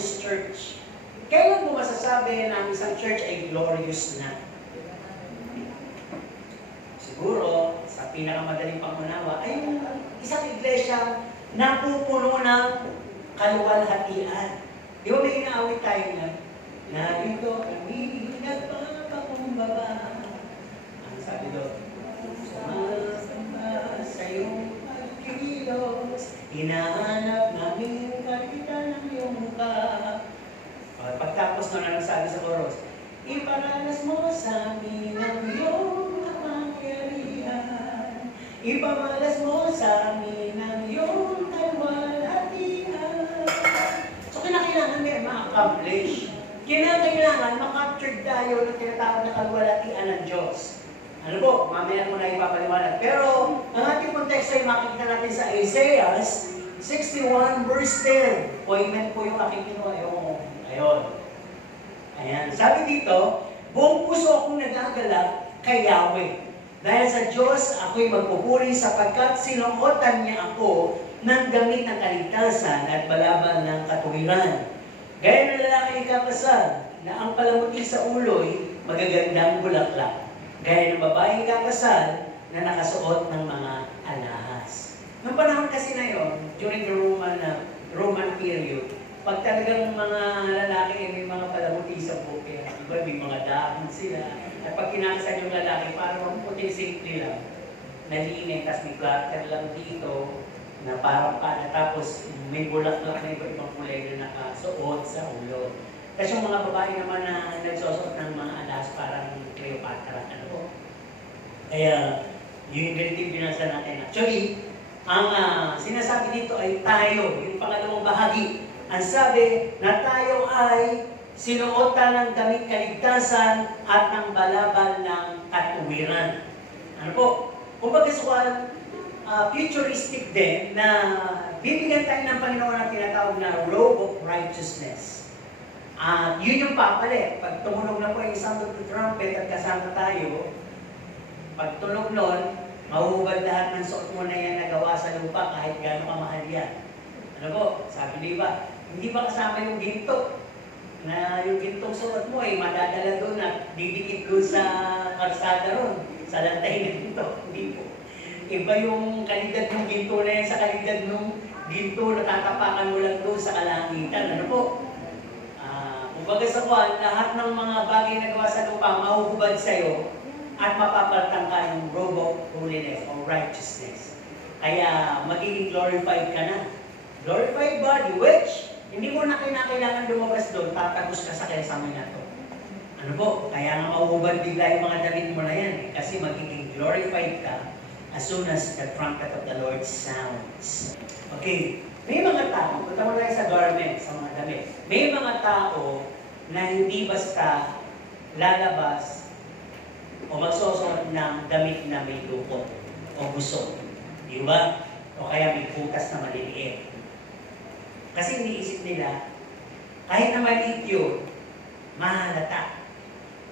glorious church. Kailan mo masasabi na ang isang church ay glorious na? Siguro, sa pinakamadaling pangunawa, ay yung isang iglesia na pupuno ng kaluwalhatian. Di ba may inaawit tayo na, narito kami nagpapakumbaba. Ang sabi doon, sumasamba sa iyong pagkilos, hinahanap namin kagitan ng iyong mukha. Pagtapos na lang sabi sa chorus, iparanas mo sa amin ang iyong kapangyarihan. Ipamalas mo sa amin ang iyong kaluwalhatian. So, kinakailangan may ma-accomplish. Kinakailangan ma-capture tayo ng tinatawag na kaluwalhatian ng Diyos. Ano po? Mamaya ko na ipapaliwanag. Pero, ang ating konteksto ay makikita natin sa Isaiah 61 verse 10. Appointment po yung aking kinuha. Ayun. Ayan. Sabi dito, buong puso akong nagagalak kay Yahweh. Dahil sa Diyos, ako'y magpupuri sapagkat sinuotan niya ako ng damit ng kaligtasan at balaban ng katuwiran. Gaya ng lalaki ikakasal na ang palamuti sa ulo'y magagandang bulaklak. Gaya ng babaeng ikakasal na nakasuot ng mga alahas. Noong panahon kasi na yun, during the Roman period, pag talagang mga lalaki ay may mga palamuti sa buke, iba may mga dahon sila. At pag kinakasal yung lalaki, parang puting simple lang, nalinig, tapos may clutter lang dito, na parang pana, tapos may bulaklak na iba-ibang kulay na nakasuot sa ulo. Tapos yung mga babae naman na nagsusuot ng mga alas, parang Cleopatra, ano po. Kaya, yung ganito yung binasa natin. Actually, ang sinasabi dito ay tayo, yung pangalawang bahagi. Ang sabi na tayo ay sinuotan ng damit kaligtasan at ng balaban ng katuwiran. Ano po? Kung pagkasukan, futuristic din na bibigyan tayo ng Panginoon ang tinatawag na robe of righteousness. Yun yung papalit. Pag tumunog na po yung sound of the trumpet at kasama tayo, pag tunog nun, mahuhubad lahat ng suot mo na yan na gawa sa lupa kahit gano'ng kamahal yan. Ano po? Sabi di ba? Hindi ba kasama yung ginto? Na yung gintong suot mo ay madadala doon at didikit doon sa karsada ron, sa lantay ng ginto. Hindi po. Iba yung kalidad ng ginto na yan sa kalidad ng ginto na tatapakan mo lang doon sa kalangitan. Ano po? Kumbaga sa kwan, lahat ng mga bagay na gawa sa lupa mahuhubad sa'yo at mapapalitan ka yung robe of holiness or righteousness. Kaya magiging glorified ka na. Glorified body, which hindi mo na kinakailangan lumabas doon, tatagos ka sa kesama na to. Ano po? Kaya nga mahuhubad bigla yung mga damit mo na yan. Kasi magiging glorified ka as soon as the trumpet of the Lord sounds. Okay. May mga tao, punta mo tayo sa garment, sa mga damit. May mga tao na hindi basta lalabas o magsusuot ng damit na may lukot o gusto. Di ba? O kaya may butas na maliliit. Kasi iniisip nila, kahit na maliit yun, mahalata.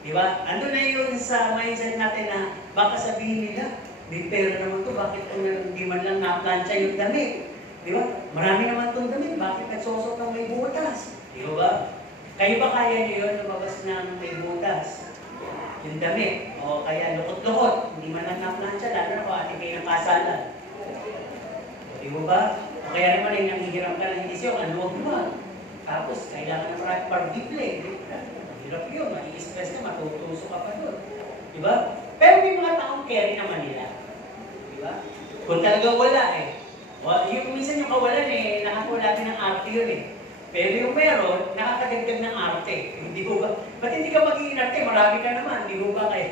Di ba? Ano na yun sa mindset natin na baka sabihin nila, may pera naman to, bakit hindi man lang naplansya yung damit? Di ba? Marami naman itong damit, bakit nagsusot ng may butas? Di ba? Kayo ba kaya niyo yun lumabas ng may butas? Yung damit, o kaya lukot-lukot, hindi man lang naplansya, lalo na kung ating kayo ng kasalan. Di ba? O kaya naman ay nangihiram ka ng isyo, ano ba? Tapos, kailangan ng marami pargible. Hirap yun, mai-stress ka, matutuso ka pa doon. Di ba? Pero may mga taong carry naman nila. Di ba? Kung talagang wala yung minsan yung kawalan nakakuha natin ng arte yun Pero yung meron, nakakadagdag ng arte. Hindi ko ba? Ba't hindi ka magiging arte? Marami ka naman. Hindi ko ba kayo?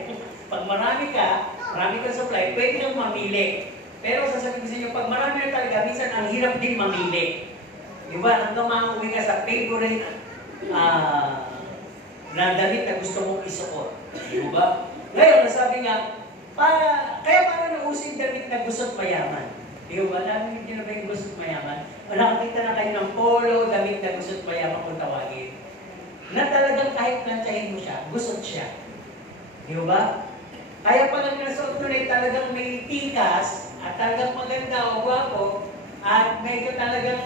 Pag marami kang supply, pwede kang mamili. Pero sasabihin ko sa inyo, pag marami na talaga, minsan ang hirap din mamili. Diba? Hanggang makauwi ka sa favorite na damit na gusto mong isuot. Diba? Ngayon, nasabi nga, kaya parang nausing damit na gusto't mayaman. Diba? Namin hindi na ba yung gusto't mayaman? Nakakita na kayo ng polo, damit na gusto't mayaman kung tawagin. Na talagang kahit plantsahin mo siya, gusto't siya. Diba? Kaya pag ang nasuot nun ay talagang may tikas, at talagang maganda o gwapo, at medyo talagang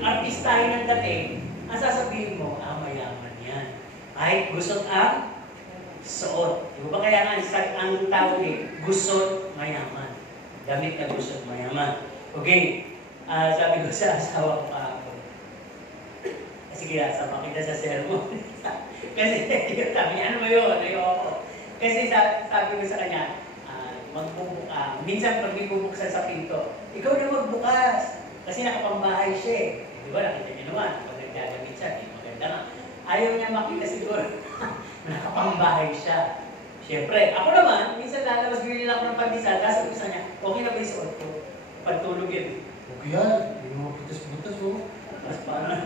artistahin ng dating, ang sasabihin mo, mayaman yan. Kahit gusot ang suot. Di ba kaya nga, ang tawag gusot mayaman. Damit na gusot mayaman. Okay, sabi ko sa asawa ko kahapon. Sige, sama kita sa sermon. Kasi sabi niya, ano ba yun? Ayoko. Kasi sabi ko sa kanya, minsan pag may bubuksan sa pinto, ikaw na magbukas. Kasi nakapambahay siya eh. Di ba, nakita niyo naman, pag nagdadamit siya, di maganda nga. Ayaw niya makita siguro, nakapambahay siya. Siyempre, ako naman, minsan lalabas, bili lang ako ng pandesal, tapos sabi niya, okay na ba yung suot ko? Pagtulog yun. Okay yan, hindi mo butas-butas oh. Mas parang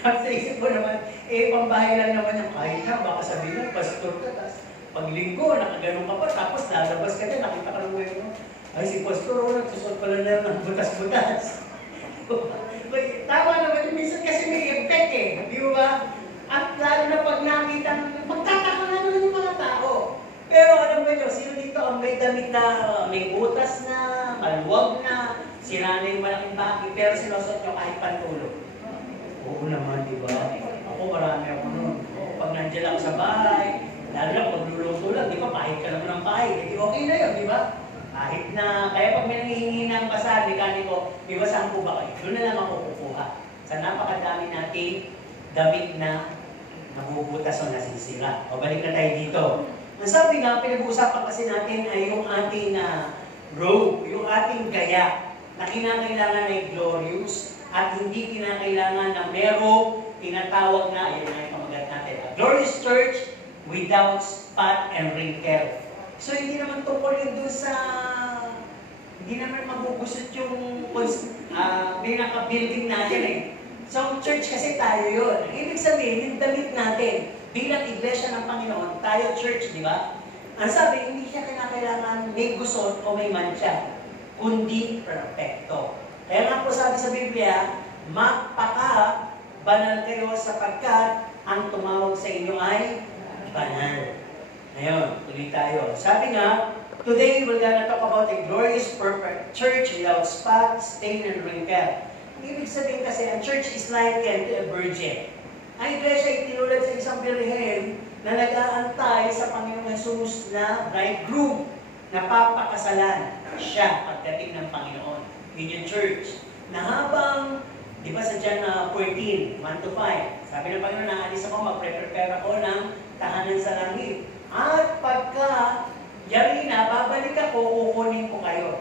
sa isip ko naman, pambahay lang naman yung kahit na, baka sabihin mo, pastor ka, tapos paglinggo, nakaganon ka pa, tapos lalabas ka din, nakita ka ng buhay mo. Ay, si pastor, nagsusot pala na ng butas-butas. Tama naman yung minsan kasi may effect eh, di ba? At lalo na pag nakita, magtataka na naman yung mga tao. Pero alam mo nyo, sino dito ang may damit na, may butas na, maluwag na, sira na yung malaking bagay, pero sinusot nyo kahit pantulog. Oo naman, di ba? Ako marami ako nun. Pag nandiyan ako sa bahay, lalo na pag luluto lang, di ba? Pahit ka naman ng pahit. Eh, okay na yun, di ba? Kahit na, kaya pag may nangihingi ng basahan, mekaniko, di ba saan po ba kayo? Doon na lang ako kukuha. Sa napakadami nating damit na nabubutas o nasisira. O balik na tayo dito. Ang sabi nga, pinag-uusapan kasi natin ay yung ating robe, yung ating gaya na kinakailangan ay glorious at hindi kinakailangan na merong tinatawag na, ayun na yung pamagat natin, a glorious church without spot and wrinkle. So hindi naman tungkol yun doon sa, hindi naman magugusot yung pinaka-building natin eh. So church kasi tayo yun. Ibig sabihin, yung damit natin, bilang iglesia ng Panginoon, tayo church, di ba? Ang sabi, hindi siya kinakailangan may gusot o may mancha, kundi perfecto. Kaya nga po sabi sa Biblia, magpaka-banal kayo sapagkat ang tumawag sa inyo ay banal. Ngayon, tuloy tayo. Sabi nga, today we're gonna talk about a glorious, perfect church without spot, stain, and wrinkle. Ibig sabihin kasi, ang church is likened to a virgin. Ang iglesia ay tinulad sa isang birhen na nag-aantay sa Panginoong Jesus na bridegroom na papakasalan siya pagdating ng Panginoon. Yun yung church. Na habang, di ba sa John 14, 1-5, sabi ng Panginoon, naalis ako, magpre-prepare ako ng tahanan sa langit. At pagka yari na, babalik ako, kukunin ko kayo.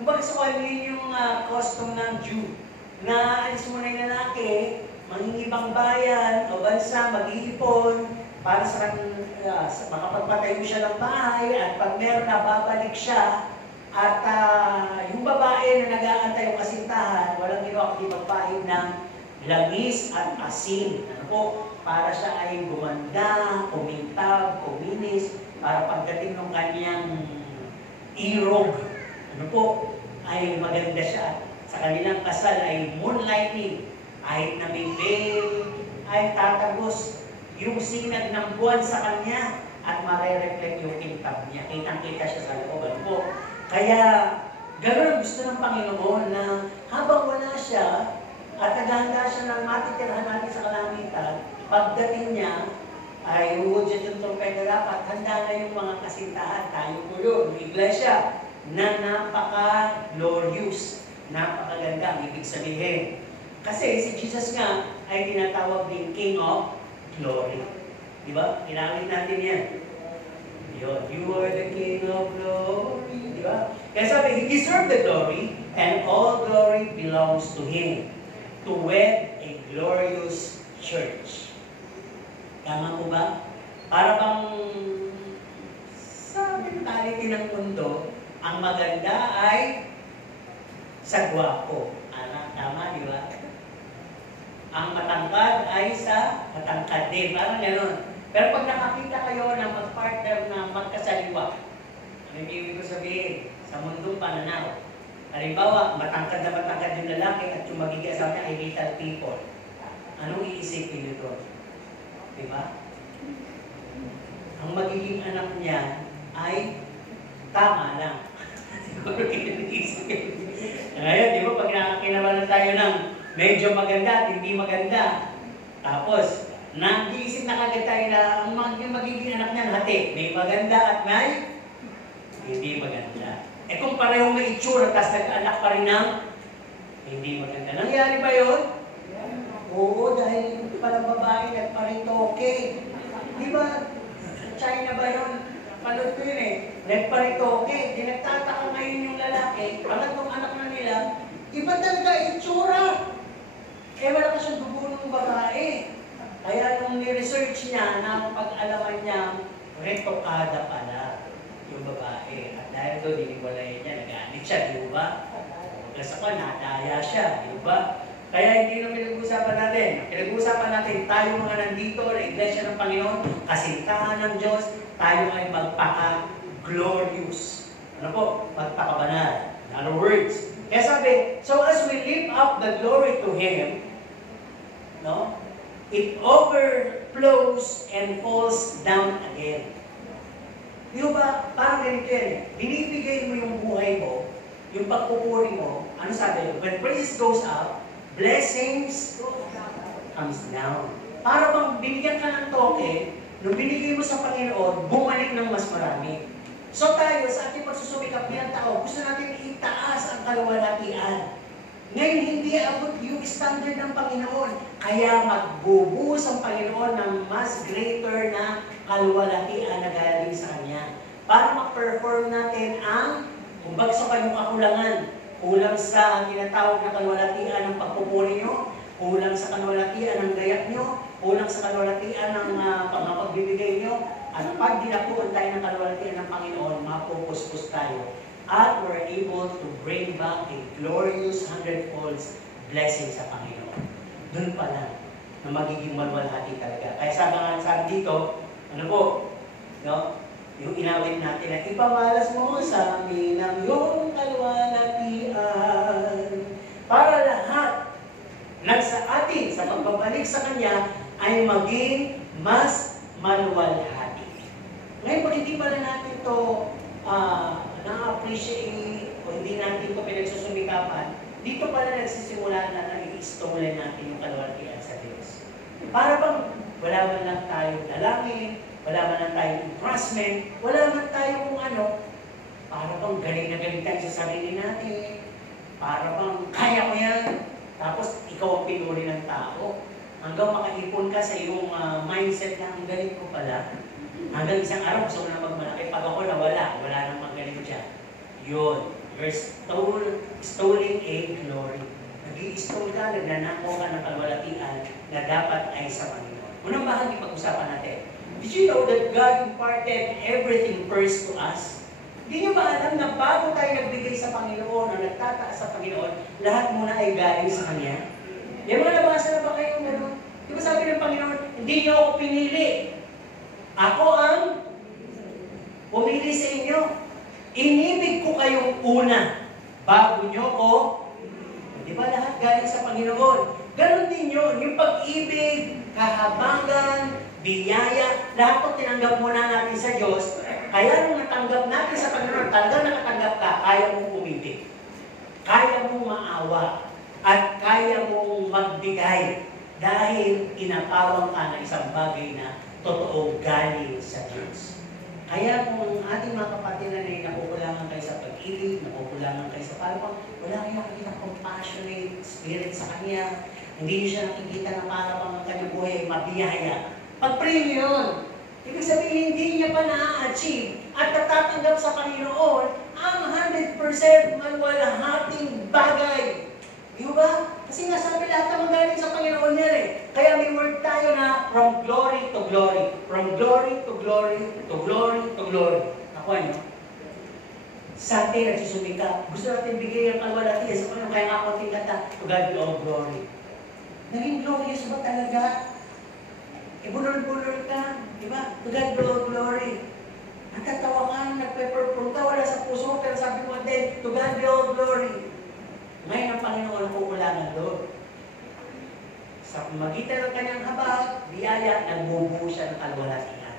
Kung bakit sa kanilin yung custom ng Jew, na alis mo na yung lalaki, mangingibang bayan o bansa, mag-iipon, para sa makapagpatayo siya ng bahay, at pag meron na, babalik siya, at yung babae na nag-aantay yung kasintahan, walang ginawa kundi magpahid ng langis at asin. Ano po? Para siya ay gumanda, kumintab, kuminis, para pagdating ng kanyang irog, ano po, ay maganda siya. Sa kanilang kasal ay moonlighting, kahit na may veil, ay tatagos yung sinag ng buwan sa kanya at mare-reflect yung kintab niya. Kitang-kita siya sa looban po. Kaya, gano'n ang gusto ng Panginoon na habang wala siya at naghahanda siya ng matitirahan natin sa kalangitan, pagdating niya ay uudyan yung trumpeta dapat, handa na yung mga kasintahan. Tayo po yun, iglesia, na napaka-glorious. Napakaganda, ibig sabihin. Kasi si Jesus nga ay tinatawag din King of Glory. Di ba? Kinakit natin yan. Yun. You are the King of Glory. Di ba? Kaya sabi, He deserved the glory and all glory belongs to Him to wed a glorious church. Tama po ba? Para bang sa mentality ng mundo, ang maganda ay sa gwapo. Tama, di ba? Ang matangkad ay sa matangkad din. Parang gano'n. Pero pag nakakita kayo ng mag-partner na magkasaliwa, ano yung ibig ko sabihin? Sa mundong pananaw. Halimbawa, matangkad na matangkad yung lalaki at yung magiging asawa niya ay little people. Anong iisipin nyo doon? Di ba? Ang magiging anak niya ay tama lang. Siguro kinag-iisip. Ngayon, di ba, pag nakakinabalan tayo ng medyo maganda at hindi maganda. Tapos, nag-iisip na kagad tayo na ang magiging anak niyan hati. May maganda at may hindi maganda. Eh kung parehong may itsura, tapos nag-anak pa rin ng hindi maganda. Nangyari ba yun? Oo, dahil parang babae nagparitoke. Di ba? China ba yun? Palot ko yun eh. Nagparitoke. Di nagtataka ngayon yung lalaki. Pangatlong anak na nila, iba talaga itsura. Eh wala ka siyang dugo ng babae. Kaya nung ni-research niya, na pag-alaman niya, retokada pala yung babae. At dahil doon, iniwalay niya, nag-aanit siya, di ba? Kasi ako, nadaya siya, di ba? Kaya hindi na pinag-uusapan natin. Pinag-uusapan natin, tayo mga nandito, na Iglesia ng Panginoon, kasintahan ng Diyos, tayo ay magpaka-glorious. Ano po? Magpaka-banal. In other words, kaya sabi, so as we lift up the glory to Him, no? It overflows and falls down again. Di ba, parang ganito yan. Binibigay mo yung buhay mo, yung pagpupuri mo, ano sabi? When praise goes up, blessings comes down. Para bang binigyan ka ng toke, nung binigay mo sa Panginoon, bumalik ng mas marami. So tayo, sa ating pagsusumikap bilang tao, gusto natin itaas ang kaluwalhatian. Ngayon, hindi abot yung standard ng Panginoon. Kaya magbubuhos ang Panginoon ng mas greater na kaluwalhatian na galing sa Kanya. Para ma-perform natin ang kung bagsak kayong kakulangan, kulang sa tinatawag na kaluwalhatian ng pagpupuri nyo, kulang sa kaluwalhatian ng gayak nyo, kulang sa kaluwalhatian ng pagbibigay nyo, at pag dinapuan tayo ng kaluwalhatian ng Panginoon, mapupuspos tayo. At we're able to bring back a glorious hundredfold blessing sa Panginoon. Doon pa lang na magiging maluwalhati talaga. Kaya sabi dito, ano po, no? Yung inawit natin na ipamalas mo sa amin ang iyong kaluwalhatian para lahat nagsa atin sa pagbabalik sa Kanya ay maging mas maluwalhati. Ngayon, pag hindi pala natin ito na-appreciate o hindi natin ito pinagsusumikapan, dito pala nagsisimula na i-stolen natin yung kaluwalhatian sa Diyos. Para bang wala man lang tayong dalangin, wala man lang tayong entrustment, wala man tayong para bang galing na galing tayo sa sarili natin, para bang kaya ko yan, tapos ikaw ang pinuri ng tao, hanggang makaipon ka sa iyong mindset na ang galing ko pala, hanggang isang araw gusto ko na magmalaki, pag ako nawala, wala nang magaling dyan. Yun, you're stealing a glory. Nag-i-stole ka, nagnanakaw ka ng kaluwalhatian na dapat ay sa Panginoon. Unang bahagi pag-usapan natin. Did you know that God imparted everything first to us? Hindi niyo ba alam na bago tayo nagbigay sa Panginoon o nagtataas sa Panginoon, lahat muna ay galing sa Kanya? Yung mga nabasa na ba kayo gano'n? Di ba sabi ng Panginoon, hindi niyo ako pinili. Ako ang pumili sa inyo. Inibig ko kayong una bago nyo ko. Di ba lahat galing sa Panginoon? Ganon din yun. Yung pag-ibig, kahabangan, biyaya, lahat ito tinanggap muna natin sa Diyos. Kaya nung natanggap natin sa Panginoon, talagang nakatanggap ka, kaya mong umibig. Kaya mong maawa. At kaya mong magbigay. Dahil inapawang ka na isang bagay na totoo galing sa Diyos. Kaya kung ating mga kapatid na nakukulangan kayo sa pag-ibig, nakukulangan kayo sa parang, wala kayo nakikita compassionate spirit sa Kanya. Hindi niyo siya nakikita na parang ang kanyang buhay ay mabiyaya. Pag-pray niyo yun. Ibig sabihin, hindi niya pa na-achieve at natatanggap sa Panginoon ang 100% maluwalhating bagay. Di ba? Kasi nga sabi lahat naman galing sa Panginoon yan eh. Kaya may word tayo na from glory to glory. From glory to glory to glory to glory. Nakuha niyo? Sa atin, nagsusumika. Gusto natin bigay ang kaluwalhatian sa Panginoon. Kaya nga ako tingkata, to God be all glory. Naging glorious ba talaga? Ibulol-bulol ka. Di ba? To God be all glory. Natatawa ka, nagpe-perform ka, wala sa puso mo, pero sabi mo din, to God be all glory. Ngayon ang Panginoon kukulangan doon. Sa magitan ng kanyang habag, biyaya, nagbubuo siya ng kaluwalhatian.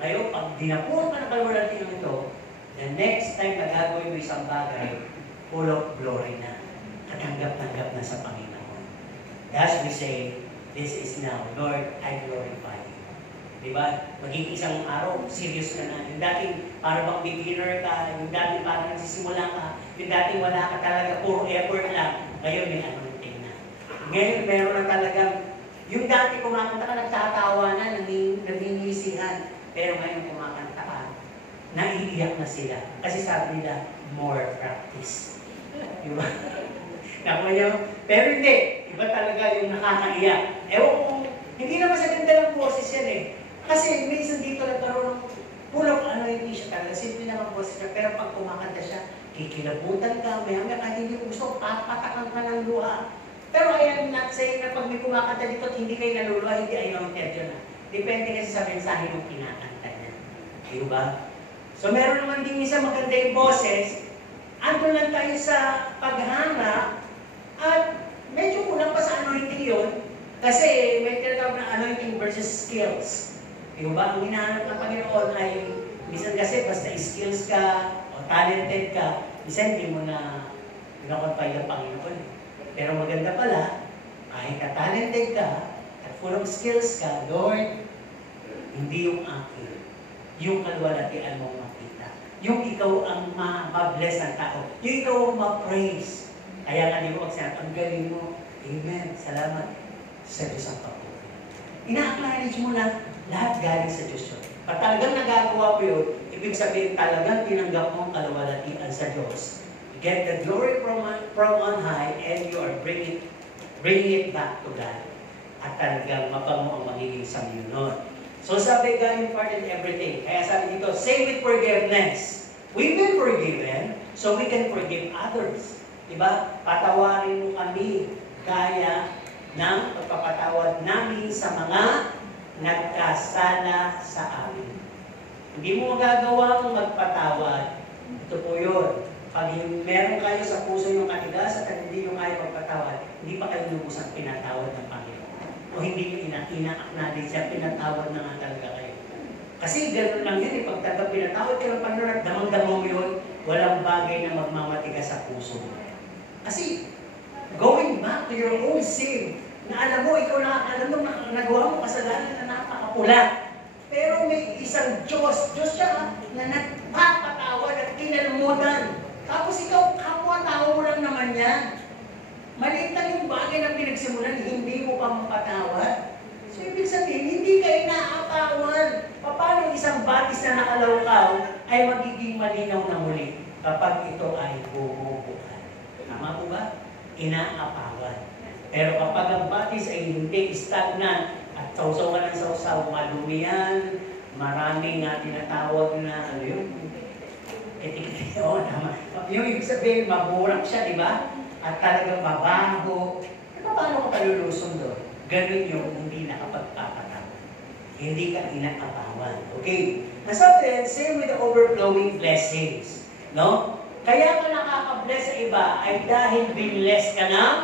Ngayon, pag dinapuan ka ng kaluwalhatian ito, the next time na gagawin mo isang bagay, full of glory na. Katanggap-tanggap na sa Panginoon. Thus we say, this is now, Lord, I glorify you. Diba? Maging isang araw, serious ka na. Yung dating para bang beginner ka, yung dating parang nagsisimula ka, yung dating wala ka talaga, puro effort lang, ngayon may anointing na. Ngayon meron na talagang, yung dati kumakanta ka, nagtatawa na, nangingisihan, pero ngayon kumakanta ka, naiiyak na sila. Kasi sabi nila, more practice. Diba? Nakuha niyo? Pero hindi. Iba talaga yung nakakaiyak. Ewan ko, hindi naman sa ganda ng boses yan eh. Kasi minsan dito nagkaroon ng pulo ano hindi siya talaga. Simple lang ang boses niya. Pero pag kumakanta siya, kikilabutan ka, maya-maya kahit hindi mo gusto, papatakan ka ng luha. Pero I am not saying na pag may kumakanta dito at hindi kayo naluluha, hindi anointed yun ah. Depende kasi sa mensahe ng kinakanta niya. Diba? So meron naman din isa maganda yung boses. Andun lang tayo sa paghanap at medyo kulang pa sa anointing yun kasi may tinatawag na anointing versus skills. Diba? Ang hinahanap ng Panginoon ay minsan kasi basta skills ka o talented ka, minsan hindi mo na pinakonfide ng Panginoon. Pero maganda pala, kahit ka-talented ka at full of skills ka, Lord, hindi yung akin, yung kalwalatian mong makita. Yung ikaw ang ma-bless ng tao. Yung ikaw ang ma-praise. Kaya nga di mo magsabi, ang galing mo. Amen. Salamat sa Diyos ang papuri. Ina-acknowledge mo na lahat galing sa Diyos yun. Pag talagang nagagawa mo yun, ibig sabihin talagang tinanggap mo ang kalwalatian sa Diyos. You get the glory from on high and you are bringing it back to God. At talagang mapango ang magiging samyunon. So sabi, God imparted everything. Kaya sabi dito, say with forgiveness. We've been forgiven, so we can forgive others. Diba? Patawarin mo kami gaya ng pagpapatawad namin sa mga nagkasala sa amin. Hindi mo magagawang magpatawad. Ito po yun. Pag meron kayo sa puso yung katigas at hindi nyo kayo magpatawad, hindi pa kayo lubusang pinatawad ng Panginoon. O hindi nyo ina-acknowledge siya, pinatawad na nga talaga kayo. Kasi gano'n lang yun, pag taga pinatawad kayo ng Panginoon at damang-damang yun, walang bagay na magmamatigas sa puso mo. Kasi, going back to your own sin, na alam mo, ikaw na, alam mo, nagawa mo kasalanan na napakapula. Pero may isang Diyos siya, na nagpapatawad at kinalmutan. Tapos ikaw, kapwa-tao mo lang naman yan. Maliit lang yung bagay na pinagsimulan, hindi mo pa mapatawad. So, ibig sabihin, hindi kayo naapawad. Paano isang batis na nakalawkaw ay magiging malinaw na muli kapag ito ay bububukan? Tama po ba? Inaapawan. Pero kapag ang batis ay hindi stagnant at sausawan ng sausaw, madumi yan, maraming tinatawag na, ano yun? Etikete, oo, tama. Yung ibig sabihin, maburak siya, di ba? At talagang mabaho. E paano ka paluluson doon? Ganun yung hindi nakapagpapatawad. Hindi ka inaapawan. Okay? Nasabi, same with the overflowing blessings. No? Kaya ka nakaka-bless sa iba ay dahil binless ka ng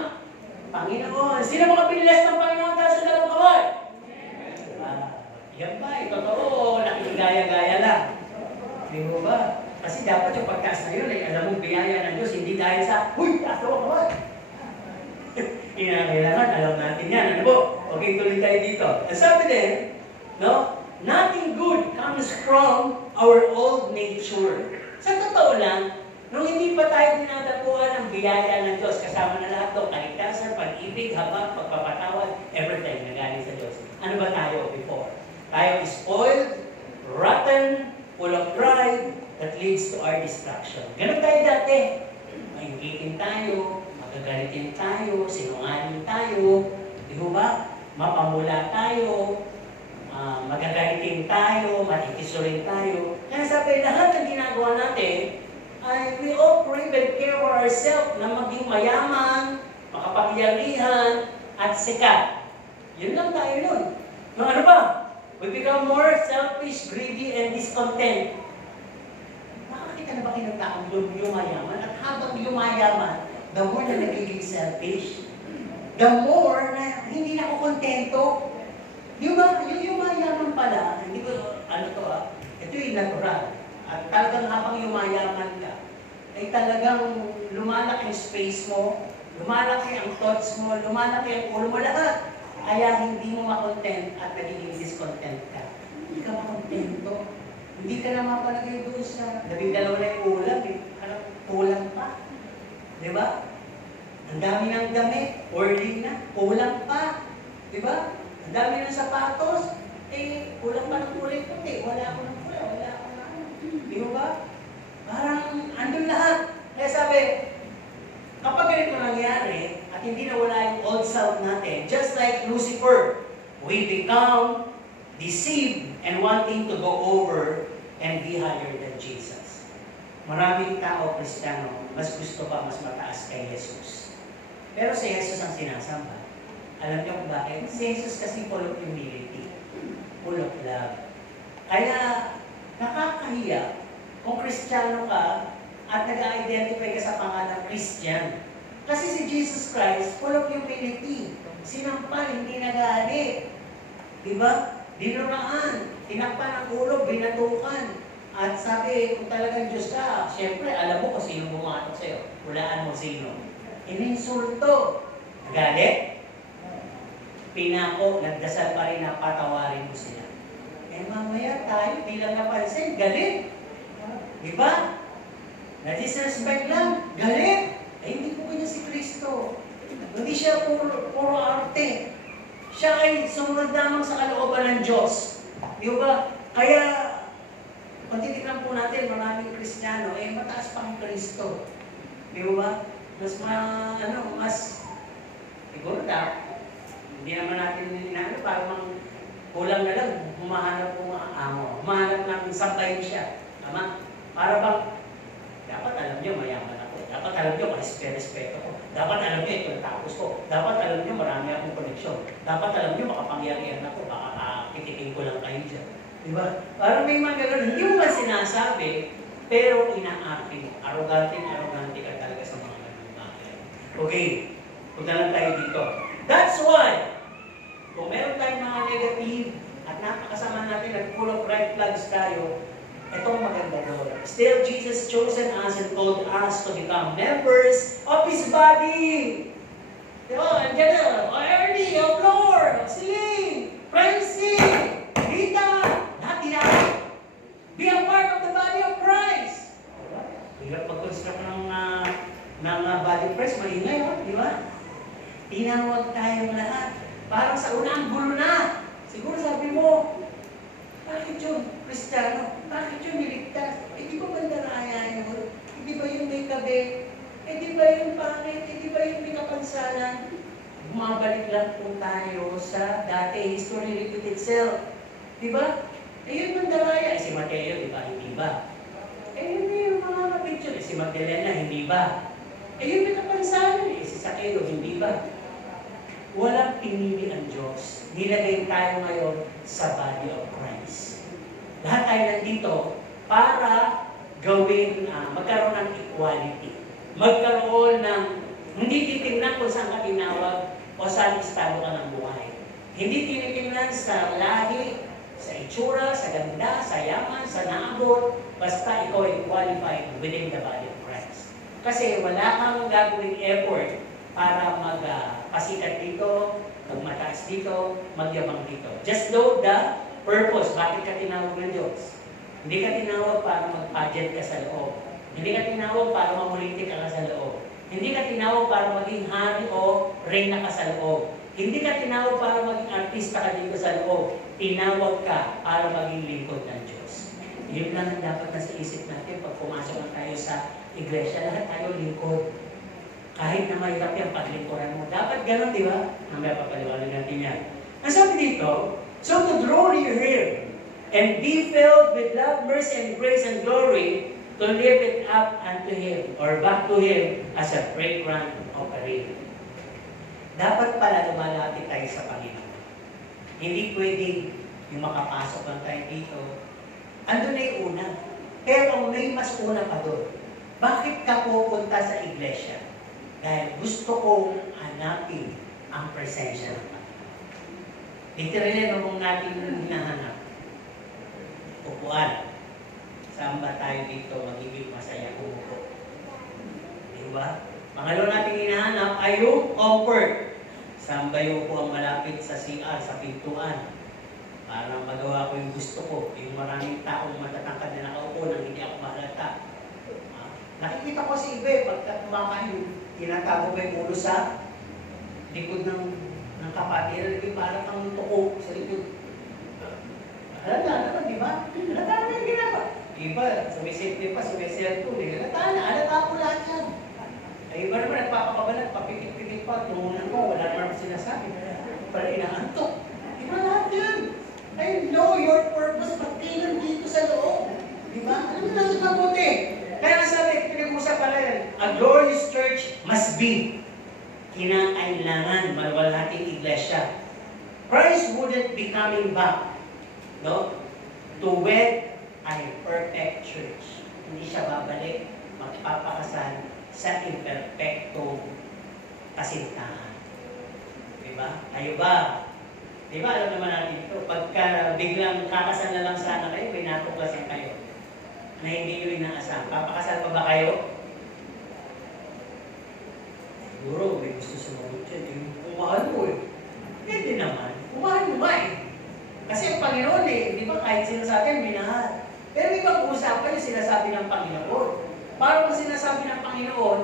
Panginoon. Sino mga binless ng Panginoon dahil sa dalawang kamay? Diba? Yan ba? Totoo. Nakikigaya-gaya lang. Di mo ba? Kasi dapat yung pagtaas na yun ay alam mong biyaya ng Diyos, hindi dahil sa, huy, taas na kamay. Kailangan, alam natin yan. Ano po? Okay, tuloy tayo dito. Ang sabi din, no? Nothing good comes from our old nature. Sa totoo lang, nung hindi pa tayo dinadapuan ng biyaya ng Diyos, kasama na lahat ito, kaligtasan, pag-ibig, habang, pagpapatawad, everything na galing sa Diyos. Ano ba tayo before? Tayo is spoiled, rotten, full of pride, that leads to our destruction. Ganun tayo dati. Mainggitin tayo, magagalitin tayo, sinungaling tayo, di ba? Mapamula tayo, magagalitin tayo, matikisurin tayo. Kaya sabi, lahat ng ginagawa natin, ay we all crave and care for ourselves na maging mayaman, makapangyarihan, at sikat. Yun lang tayo nun. No, ano ba? We become more selfish, greedy, and discontent. Nakakita na ba kayo ng taong yumayaman? At habang yumayaman, the more na nagiging selfish, the more na hindi na ako kontento. Yung yumayaman pala, hindi ko, ito yung natural. At talagang habang yumayaman ka, ay talagang lumalaki yung space mo, lumalaki ang thoughts mo, lumalaki ang ulo mo, lahat. Kaya hindi mo makontent at nagiging discontent ka. Hindi ka makontento. Hindi ka na mapalagay doon sa 12 na yung ulam, kulang pa. Di ba? Ang dami ng damit, orly na, kulang pa. Di ba? Ang dami ng sapatos, kulang pa ng kulay puti. Wala ako ng kulay, wala ako ng ano. Di ba? Parang andun lahat. Kaya sabi, kapag ganito nangyari, at hindi na wala yung old self natin, just like Lucifer, we become deceived and wanting to go over and be higher than Jesus. Maraming tao, Kristiyano, mas gusto pa mas mataas kay Jesus. Pero si Jesus ang sinasamba. Alam niyo kung bakit? Si Jesus kasi full of humility, full of love. Kaya nakakahiya kung Kristiyano ka at nag-identify ka sa pangalan Christian. Kasi si Jesus Christ, full of humility. Sinampal, hindi nagalit. Diba? Dinuraan, tinakpan ang ulo, binatukan. At sabi, kung talagang Diyos ka, siyempre, alam mo kung sino bumatok sa'yo. Hulaan mo sino. Ininsulto. Nagalit? Pinako, nagdasal pa rin na patawarin mo sila. Mamaya tayo, di lang napansin, galit. Diba? Na-disrespect lang, galit. Hindi po kanya si Kristo. Hindi siya puro arte. Siya ay sumunod lamang sa kalooban ng Diyos. Di ba? Kaya, kung titignan po natin, maraming Kristiyano, mataas pa ang Kristo. Di ba? Mas, siguro hindi naman natin parang kulang na lang, humahanap po mga amo. Humahanap namin sabayin siya. Tama? Para bang, dapat alam niyo mayaman ako. Dapat alam niyo respeto ko. Dapat alam niyo ito tapos ko. Dapat alam niyo marami akong koneksyon. Dapat alam niyo makapangyarihan ako. Baka kitikin ko lang kayo dyan. Diba? Parang may mga gano'n. Hindi mo ba sinasabi, pero ina-acting mo. Arrogante ka talaga sa mga gano'n bagay. Okay. Punta lang tayo dito. That's why, kung meron tayong mga negative at napakasama natin at full of red flags tayo, itong maganda doon. Still, Jesus chosen us and called us to become members of His body. Diba? Andiyan na. Ernie, Flor, Celine, Francine, Rita, lahat tinawag. Be a part of the body of Christ. Hirap mag-construct ng body of Christ. Maingay, di ba? Tinawag tayong lahat. Parang sa unang gulo na. Siguro sabi mo, bakit yun? Kristiyano, bakit yun niligtas? Di ba bandaraya yun? Di ba yung may kabe? Di ba yung pangit? Di ba yung may kapansanan? Bumabalik lang po tayo sa dati. History repeat itself. Di ba? Yun bandaraya. Si Mateo, di ba? Hindi ba? Yun yung mga picture. Si Magdalena, hindi ba? Yun may kapansanan. Si Sakeo, hindi ba? Walang pinili ang Diyos. Nilagay tayo ngayon sa body of Christ. Lahat tayo nandito para gawin, magkaroon ng equality. Magkaroon ng, hindi titingnan kung saan ka tinawag o saan estado ka ng buhay. Hindi tinitingnan sa lahi, sa itsura, sa ganda, sa yaman, sa naabot, basta ikaw ay qualified within the body of Christ. Kasi wala kang gagawing effort para magpasikat dito, magmataas dito, magyabang dito. Just know the purpose. Bakit ka tinawag ng Diyos? Hindi ka tinawag para mag-pageant ka sa loob. Hindi ka tinawag para mamulitik ka sa loob. Hindi ka tinawag para maging hari o reyna ka sa loob. Hindi ka tinawag para maging artista ka dito sa loob. Tinawag ka para maging lingkod ng Diyos. Yun lang ang dapat nasa isip natin pag pumasok na tayo sa iglesia. Lahat tayo lingkod. Kahit na mahirap yung paglingkuran mo. Dapat ganun, di ba? Mamaya papaliwanag natin yan. Ang sabi dito, so to draw near Him and be filled with love, mercy, and grace and glory to lift it up unto Him or back to Him as a fragrant offering. Dapat pala lumalapit tayo sa Panginoon. Hindi pwedeng yung makapasok lang tayo dito. Andun na yung una. Pero may mas una pa doon. Bakit ka pupunta sa iglesia? Dahil gusto kong hanapin ang presensya ng Panginoon. Literally, nung natin hinahanap, upuan. Saan ba tayo dito magiging masaya umupo? Di ba? Pangalawa nating hinahanap ay yung comfort. Saan ba yung po ang malapit sa CR, sa pintuan? Para magawa ko yung gusto ko. Yung maraming taong matatangkad na nakaupo nang hindi ako mahalata. Nakikita ko si iba, pagka kumakain, tinatago pa yung ulo sa likod ng kapatid. Parang kang tuko sa likod. Halata naman, di ba? Halata naman yung ginagawa. Iba, sumisipli pa, sumiselfon. Halata ko lahat yan. Ay iba naman, nagpapakabalat, papikit-pikit pa, tumunan ko, wala naman ako sinasabi. Para inaantok. Iba lahat yan. I know your purpose, pagkilan dito sa loob. Diba? Alam mo natin mabuti. Kaya sabi, pinag-usap pala yan, a glorious church must be. Kinakailangan malwalhating iglesia. Christ wouldn't be coming back, no, to wed a perfect church. Hindi siya babalik, magpapakasal sa imperfectong kasintahan. Diba? Kayo ba? Diba, alam naman natin ito, pagka biglang kakasal na lang sana kayo, pinatuklasin kayo na hindi nyo inaasam. Papakasal pa ba kayo? Siguro, may gusto sumagot dyan. Kung mahal mo eh. Hindi naman. Kung mahal mo ba eh. Kasi ang Panginoon eh, di ba kahit sino sa atin, minahal. Pero ibang usapan yung sinasabi ng Panginoon. Parang ang sinasabi ng Panginoon,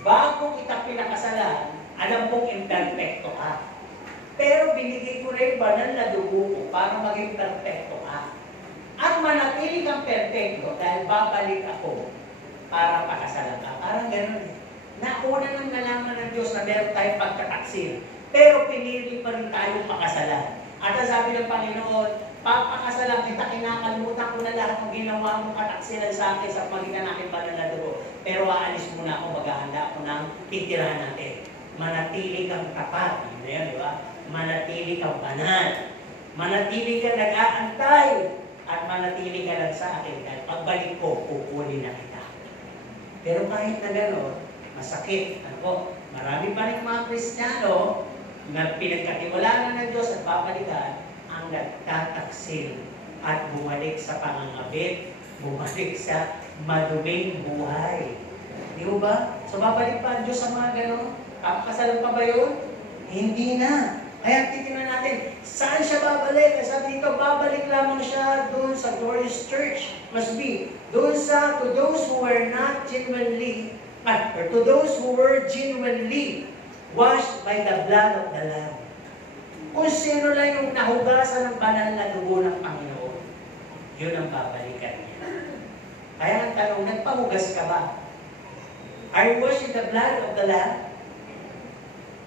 bago kita pinakasalan, alam kong imperfecto ka. Pero binigay ko rin banal na dugo ko para maging perfecto ka. At manatili kang perfecto dahil babalik ako para pakasalan ka. Parang gano'n eh. Nauna nang nalaman ng Diyos na meron tayong pagkataksil. Pero pinili pa rin tayong pakasalan. At ang sabi ng Panginoon, papakasalan kita, kinakalimutan ko na lahat ng ginawa mong kataksilan sa akin sa pagitan natin banal na dugo. Pero aalis muna ako, maghahanda ako ng titirahan natin. Manatili kang tapat. Yun na yan, di ba? Manatili kang banal. Manatili kang nag-aantay. At manatili ka lang sa akin. Dahil pagbalik ko, kukunin na kita. Pero kahit na gano'n, masakit. Ano, marami pa rin mga Kristiyano na pinagkatiwalaan ng Diyos at babalikan ang nagtataksil at bumalik sa pangangabit, bumalik sa maduming buhay. Di ba? So babalik pa ang Diyos sa mga gano'n? Kapakasalan pa ba yun? Hindi na. Kaya titingnan natin, saan siya babalik? Sabi dito, babalik lamang siya doon sa glorious church. Must be, doon sa, to those who were not genuinely, or to those who were genuinely washed by the blood of the Lamb. Kung sino lang yung nahugasan ng banal na dugo ng Panginoon, yun ang babalikan niya. Kaya ang tanong, nagpahugas ka ba? Are you washed in the blood of the Lamb?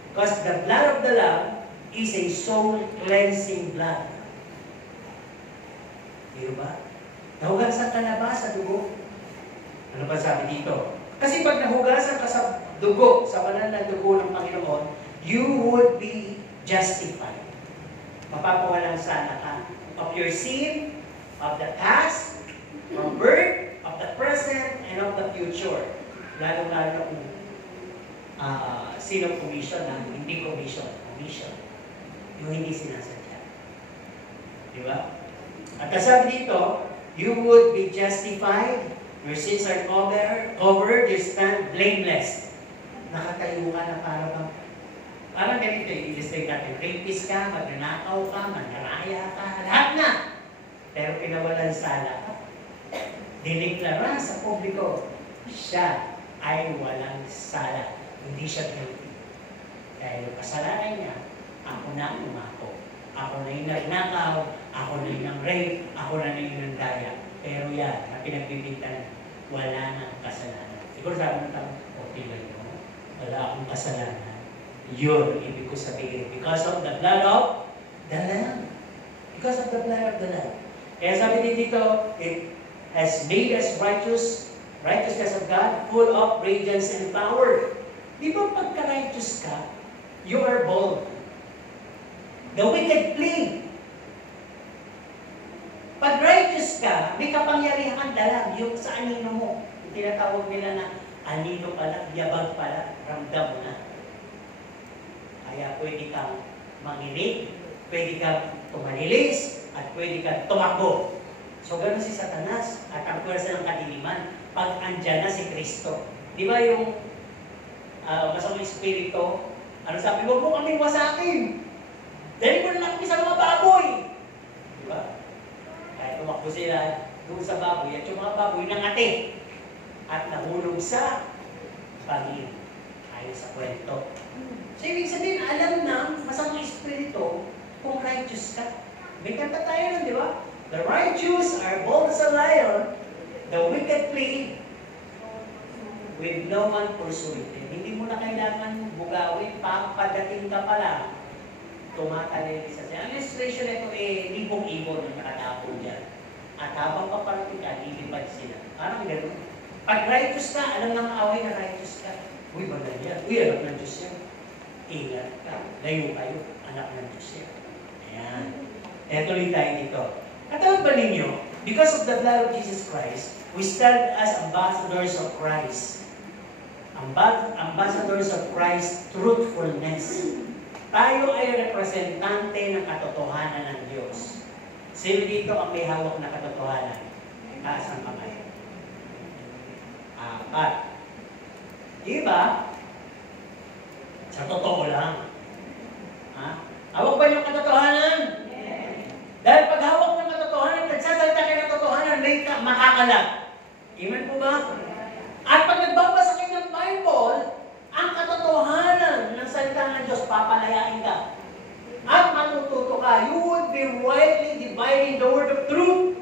Because the blood of the Lamb is a soul-cleansing blood. Di ba? Nahugasan ka na ba sa dugo? Ano ba sabi dito? Kasi pag nahugasan ka sa dugo, sa banal na dugo ng Panginoon, you would be justified. Mapapawalang sana ka of your sin, of the past, from birth, of the present, and of the future. Lalo-lalo kung sino commission na, hindi commission. Yung hindi sinasadya. Di ba? At kasabi dito, you would be justified, your sins are covered, you stand blameless. Nakatayo ka na parang ganito, i-illustrate natin, rapist ka, magnanakaw ka, manaraya ka, lahat na. Pero pinawalan sala ka. Diniklara sa publiko, siya ay walang sala. Hindi siya guilty. Dahil yung kasalanan niya, ako na ang umako. Ako na yung nagnakaw, ako na yung rape, ako na yung nandaya. Pero yan, na pinagbibintan, wala nang kasalanan. Siguro sabi ng tao, okay ba yun? Wala akong kasalanan. Yun, ibig ko sabihin. Because of the blood of the Lamb. Because of the blood of the Lamb. Kaya sabi din dito, it has made us righteousness of God, full of radiance and power. Di ba pagka-righteous ka, you are bold. The wicked flee. Pag righteous ka, may kapangyarihan kang dala, yung sa anino mo. Yung tinatawag nila na anino pala, yabang pala, ramdam mo na. Kaya pwede kang manginig, pwede kang tumalilis, at pwede kang tumakbo. So gano'n si Satanas at ang pwersa ng kadiliman pag andyan na si Kristo. Di ba yung masamang espiritu. Ano sabi, huwag mo kaming wasakin. Dahil mo na kami sa mga baboy. Diba? Kaya tumakbo sila doon sa baboy at yung mga baboy nangati at nahulog sa bangin. Ayon sa kwento. So, ibig sabihin, alam na masamang espiritu kung righteous ka. May kanta tayo nun, di ba? The righteous are bold as a lion, the wicked flee, with no one pursuing them. Hindi mo na kailangan bugawin, pagdating ka pa lang, tumatalin sa siya. Ang illustration nito libong-ibon na nakatapon dyan. At habang paparating ka, lilipad sila. Parang gano'n. Pag righteous ka, alam ng away na righteous ka. Uy, banal yan. Uy, anak ng Diyos yan. Ingat ka. Layo kayo. Anak ng Diyos yan. Ayan. Kaya tuloy tayo dito. Katawag ba ninyo, because of the blood of Jesus Christ, we stand as ambassadors of Christ. Ambassadors of Christ, truthfulness. Tayo ay representante ng katotohanan ng Diyos. Sino dito ang may hawak na katotohanan? Taas ang kamay. 4. Diba? Sa totoo lang. Ha? Hawak ba yung katotohanan? Yes. Dahil pag hawak ng katotohanan, nagsasalita kayo ng katotohanan, may makakalat. Amen po ba? At pag nagbabasa kayo ng Bible, ang katotohanan ng salita ng Diyos, papalayain ka. At matututo ka. You would be rightly dividing the word of truth.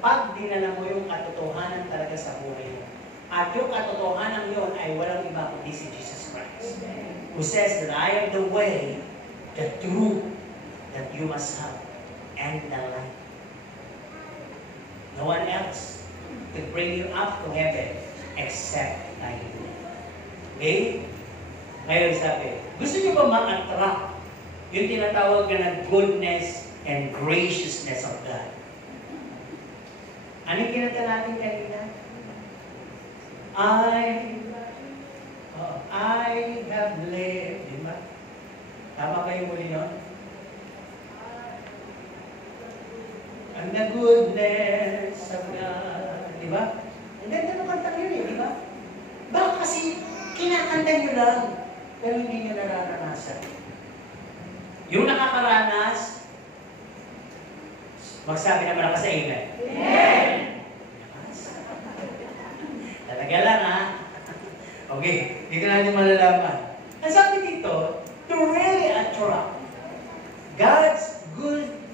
Pag dinala mo yung katotohanan talaga sa buhay mo. At yung katotohanan yun ay walang iba kundi si Jesus Christ. Who says that I am the way, the truth that you must have, and the life. No one else could bring you up to heaven except I do. Okay? Ngayon sabi, gusto niyo ba ma-attract yung tinatawag na goodness and graciousness of God? Ano yung kinanta natin kanina? I have lived, di ba? Tama ba yung muli nun? And the goodness of God, di ba? Ang ganda ng kantang yun di ba? Baka kasi kinakanta nyo lang, pero hindi nyo nararanasan. Yung nakakaranas, magsabi na malakas sa amen. Amen! Talaga lang, ha? Okay, dito natin malalaman. Ang sabi dito, to really attract God's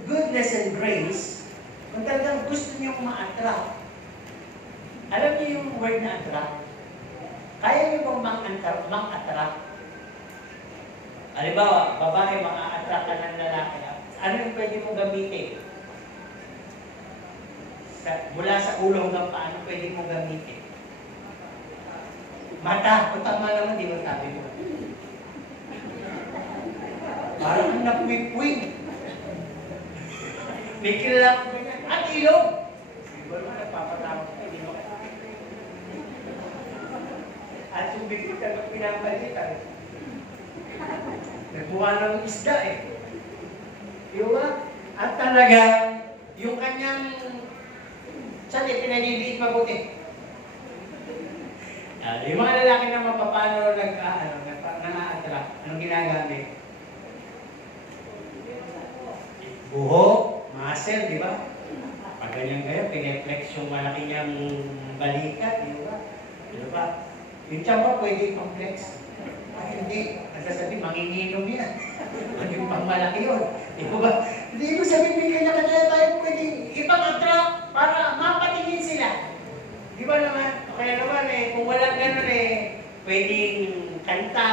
goodness and grace, kung talagang gusto niyong ma-attract, alam niyo yung word na attract? Kaya niyo bang mang-attract? Halimbawa, babae, ma-attract ka ng lalaki. Ano yung pwede mong gamitin? Mula sa ulo hanggang paano pwede mong gamitin? Mata, kung tama naman, di ba sabi mo? Parang ang napwik-wik. May kilala ko ganyan. At ilong! Di ba naman, nagpapatawag ka, di ba? At tubig ko talagang pinapalitan. Nagbuha ng isda Di ba? At talaga, yung kanyang sali, pinaliliit mabuti. Yung mga lalaki naman paano nang-attract, anong ginagamit? Buhok, muscle, di ba? Pag ganyan kayo, pineflex yung malaki niyang balikat, di ba? Di ba? Yung tiyamba pwede itong flex. Ay, hindi. Nasasabi, manginginom yan. Maging pang malaki yun. Di ba? Hindi ko sabihin, may kanya-kanya tayo pwede ipang-attract para mapatingin sila. Di ba naman? Kaya naman kung walang gano'n pwedeng kanta,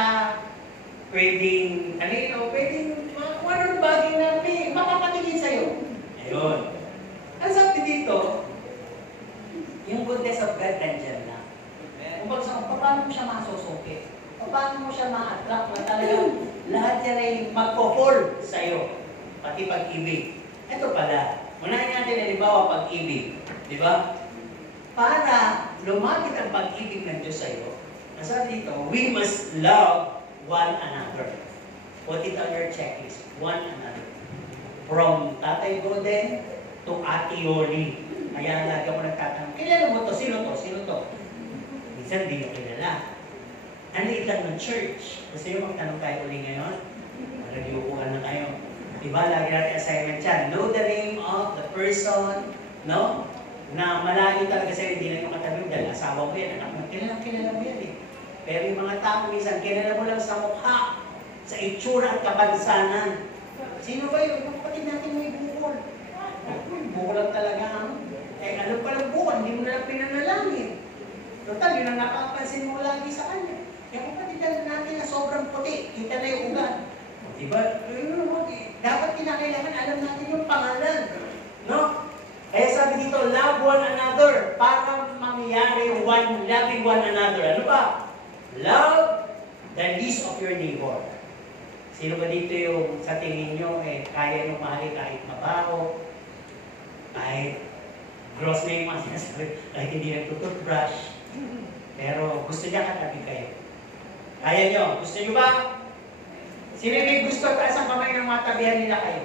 pwedeng talino, pwedeng kung anong bagay na may mapapatingin sa'yo. Ayun. Ang sabi dito, yung goodness of God nandyan na. Kung paano mo siya masusuki? Paano mo siya ma-attract na talagang lahat yan ay magpo-fall sa'yo. Pati pag-ibig. Ito pala, unahin natin halimbawa pag-ibig. Di ba? Para lumapit ang pag-ibig ng Diyos sa iyo, nasa dito, we must love one another. Put it on your checklist. One another. From Tatay Goden to Ate Yoli. Kaya lagi ako nagtatanong, kilala mo to? Sino to? Sino to? Minsan hindi nyo kilala. Ang liit lang ng church. Gusto nyo magtanong tayo ulit ngayon? Nag-iupuan na kayo. Diba, lagi natin assignment yan. Know the name of the person, no? Na malayo talaga sa'yo, hindi na yung katabi dahil asawa mo yan, anak mo, kilala mo yan eh. Pero yung mga tao minsan, kilala mo lang sa mukha, sa itsura at kapansanan. Sino ba yun? Yung kapatid natin may bukol. Bukol lang talaga. Eh, alam pa lang bukol, hindi mo na lang pinanalangin. Total, yun ang napapansin mo lagi sa kanya. Yung kapatid natin na sobrang puti, kita na yung ugat. Diba? Dapat kinakailangan alam natin yung pangalan. No? Kaya sabi dito, love one another para mangyari loving one another. Ano ba? Love the least of your neighbor. Sino ba dito yung sa tingin nyo, kaya nyo mahalin kahit mabaho, kahit gross na yung mga sinasabi, kahit hindi nagtututbrush, pero gusto niya katabi kayo. Kaya nyo? Gusto nyo ba? Sino may gusto taas ang kamay ng mga tabihan nila kayo?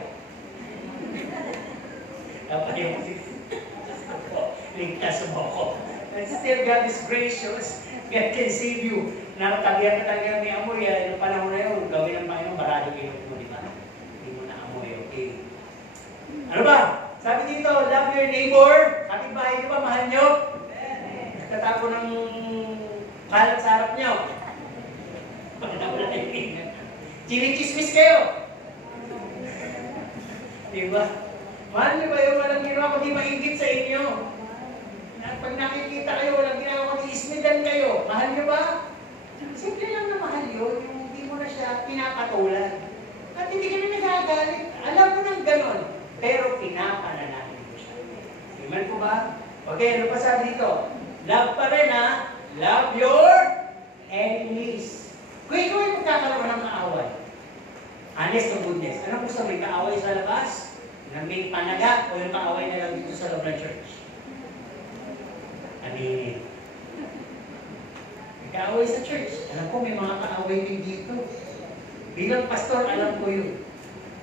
Dapat yung ligtas mo ko. And still, God is gracious. God can save you. Nakatabihan ka talaga may amoy. Yung panahon na yun, gawin ng Panginoon, barado kayo mo, di ba? Hindi mo na amoy, okay? Ano ba? Sabi dito, love your neighbor. Kapitbahay nyo ba? Mahal nyo? Nagtatapo ng kalat sa harap nyo. Chinichismis kayo. Diba? Mahal niyo ba yung walang ginawa kundi maingit sa inyo? At pag nakikita kayo, walang ginawa kundi ismidan kayo. Mahal niyo ba? Simple lang na mahal yun. Yung hindi mo na siya pinapatulan. At hindi ka na nagagalit. Alam mo nang ganon. Pero pinapanalangin mo siya. Iman ko ba? Okay, ano pa sabi dito? Love pa rin ha? Love your enemies. Kung ikaw ay magkakaroon ng kaaway, honest to goodness, anong gusto may kaaway sa labas? Na may panaga o yung kaaway na lang dito sa loob ng church? Aminin. May kaaway sa church. Alam ko may mga kaaway din dito. Bilang pastor, alam ko yun.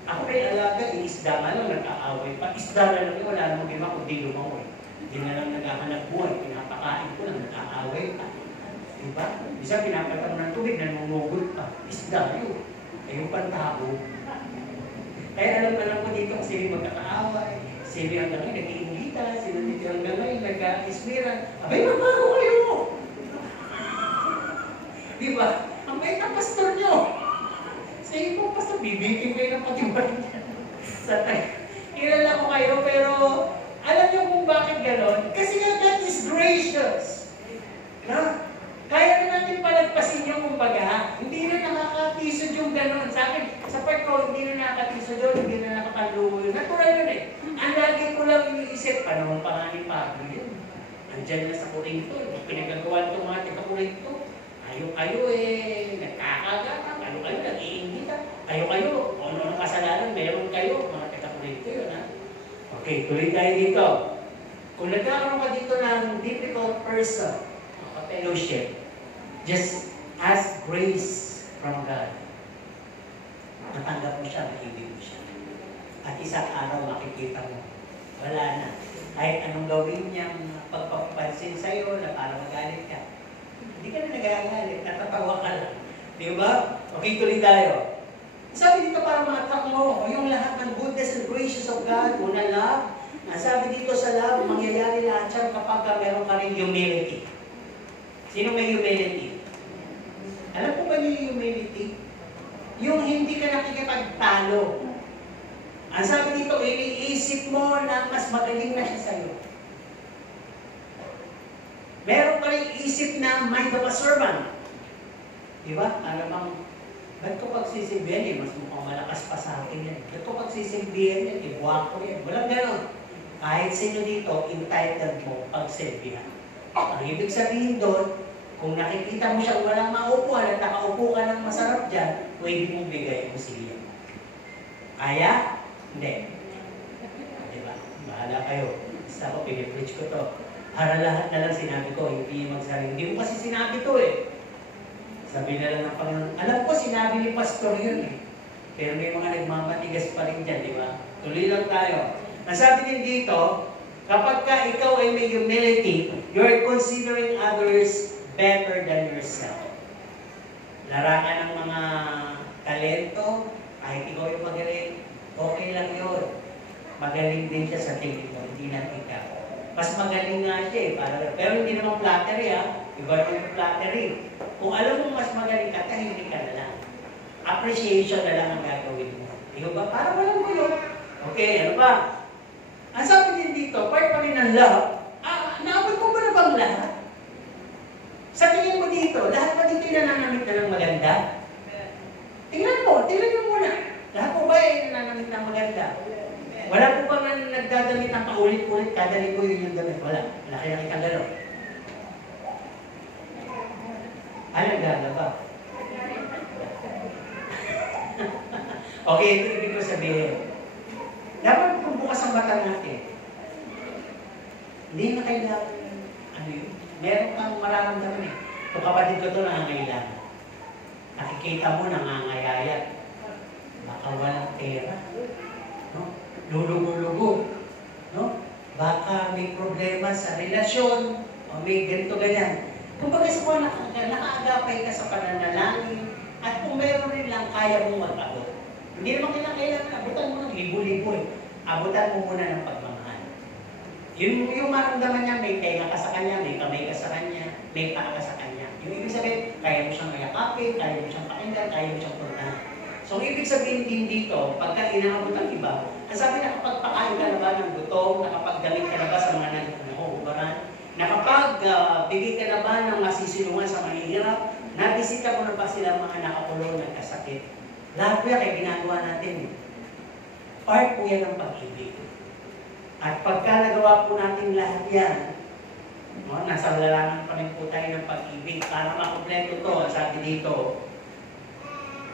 Ako may alaga, iisda nga lang, nagkaaway pa. Isda na lang yun, wala namang ginawa kundi lumaw eh. Hindi na lang naghahanap buhay, pinapakain ko lang, nagkaaway pa. Diba? Bisa pinapatan mo ng tubig, nanunugod pa. Isda yun. Eh yung pantabo. Kaya alam ko dito kung sino magkakaaway, sino ang gano'y nag-iingita, sino dito ang gano'y nag-ismiran. Abay, magbago kayo! Diba? Ang bait ang pastor nyo. Sa ibang pastor, bibitin kayo ng patiwan niya. Sa tayo. Kilala ko kayo, pero alam nyo kung bakit gano'n? Kasi nga God is gracious. Na? Kaya na natin palagpasin yung kumbaga. Hindi na nakakatisod yung gano'n. Sa akin, sa part ko, hindi na nakakatisod yun, hindi na nakakaluho yun. Natural yun eh. Ang lagi ko lang iniisip, panahon pa nga ni Pablo yun. Andyan na sa Corinto, pinagagawa itong mga taga-Corinto. Kayo nagkakagatan, kayo nag-iingita. Kayo, ano ang kasalanan, meron kayo, mga taga-Corinto yun ha. Okay, tuloy tayo dito. Kung nagkakaroon ka dito ng difficult person, fellowship, just ask grace from God. Matanggap mo siya, maibig mo siya. At isang araw makikita mo, wala na. Kahit anong gawin niyang pagpapansin sa'yo na para magalit ka. Hindi ka na nagagalit, natatawa ka lang. Di ba? Okay, tuloy tayo. Sabi dito para matak mo, yung lahat ng goodness and gracious of God, una love. Sabi dito sa love, mangyayari lahat siya kapag meron ka rin humility. Sino may humility? Alam po ba niyo yung humility? Yung hindi ka nakikipagtalo. Ang sabi dito, iniisip mo na mas magaling na siya sa'yo. Meron ka rin isip na mind of a servant. Diba? Alam mo, ba't ko pagsisilbihan mas mukhang malakas pa sa akin yan. Ba't ko pagsisilbihan yan, buwak ko yan. Walang gano'n. Kahit sino dito, entitled mo pagsilbihan. Ang ibig sabihin doon, kung nakikita mo siyang walang maupuan at nakaupo ka ng masarap dyan, pwede mong bigay ang silya. Kaya? Hindi. Diba? Bahala kayo. Basta ako, pinipreach ko to. Para lahat na lang sinabi ko, hindi magsabi. Hindi mo kasi sinabi to eh. Sabi na lang ng Panginoon. Alam ko, sinabi ni Pastor yun eh. Pero may mga nagmamatigas pa rin dyan, di ba? Tuloy lang tayo. Nasabi din dito, kapag ka ikaw ay may humility, you're considering others better than yourself. larangan ng mga talento, kahit ikaw yung magaling, okay lang yun. Magaling din siya sa tingin mo, hindi na ikaw. Mas magaling nga siya pero hindi naman flattery iba naman yung flattery. Kung alam mo mas magaling ka, tahimik ka na lang. Appreciation na lang ang gagawin mo. Ikaw ba? Para walang mo yun. Okay, ano ba? Ang sabi din dito, part pa rin ng love. Naabot mo ba na bang lahat? Sa tingin mo dito, lahat ba dito yung nananamit na ng maganda? Tingnan mo muna. Lahat po ba ay nananamit ng maganda? Wala po ba nga nagdadamit ng paulit-ulit kada linggo yun yung damit? Wala. Laki na kitang gano'n. Nagdala ba? Okay, ito ibig ko sabihin. Dapat kung bukas ang mata natin, hindi na kailangan, meron kang mararamdaman Kung kapatid ko ito nangangailangan, nakikita mo nangangayayat, baka walang pera, no? Lulugo-lugo, no? Baka may problema sa relasyon, o may ganito ganyan. Kung baga sa mga nakaagapay ka sa pananalangin, at kung meron rin lang kaya mong mag-abot. Hindi naman kailangan abutan mo ng libo-libo Abutan mo muna ng pagmamahal. Yung maramdaman niya, may tenga ka sa kanya, may kamay ka sa kanya, may paa ka sa kanya. Yung ibig sabihin, kaya mo siyang mayakapin, kaya mo siyang pakinggan, kaya mo siyang puntahan. So, ibig sabihin din dito, pagka inaabot ang iba, ang sabi na kapag pakain ka na ba ng gutom, nakapagdamit ka na ba sa mga nahuhubaran, bigay ka na ba ng masisilungan sa mahihirap, nabisita mo na ba sila mga nakakulong nagkasakit. Lahat po yan ay ginagawa natin. Part po yan ng pag-ibig. At pagka nagawa po natin lahat yan, nasa larangan pa rin po tayo ng pag-ibig para makumpleto to. Sabi dito,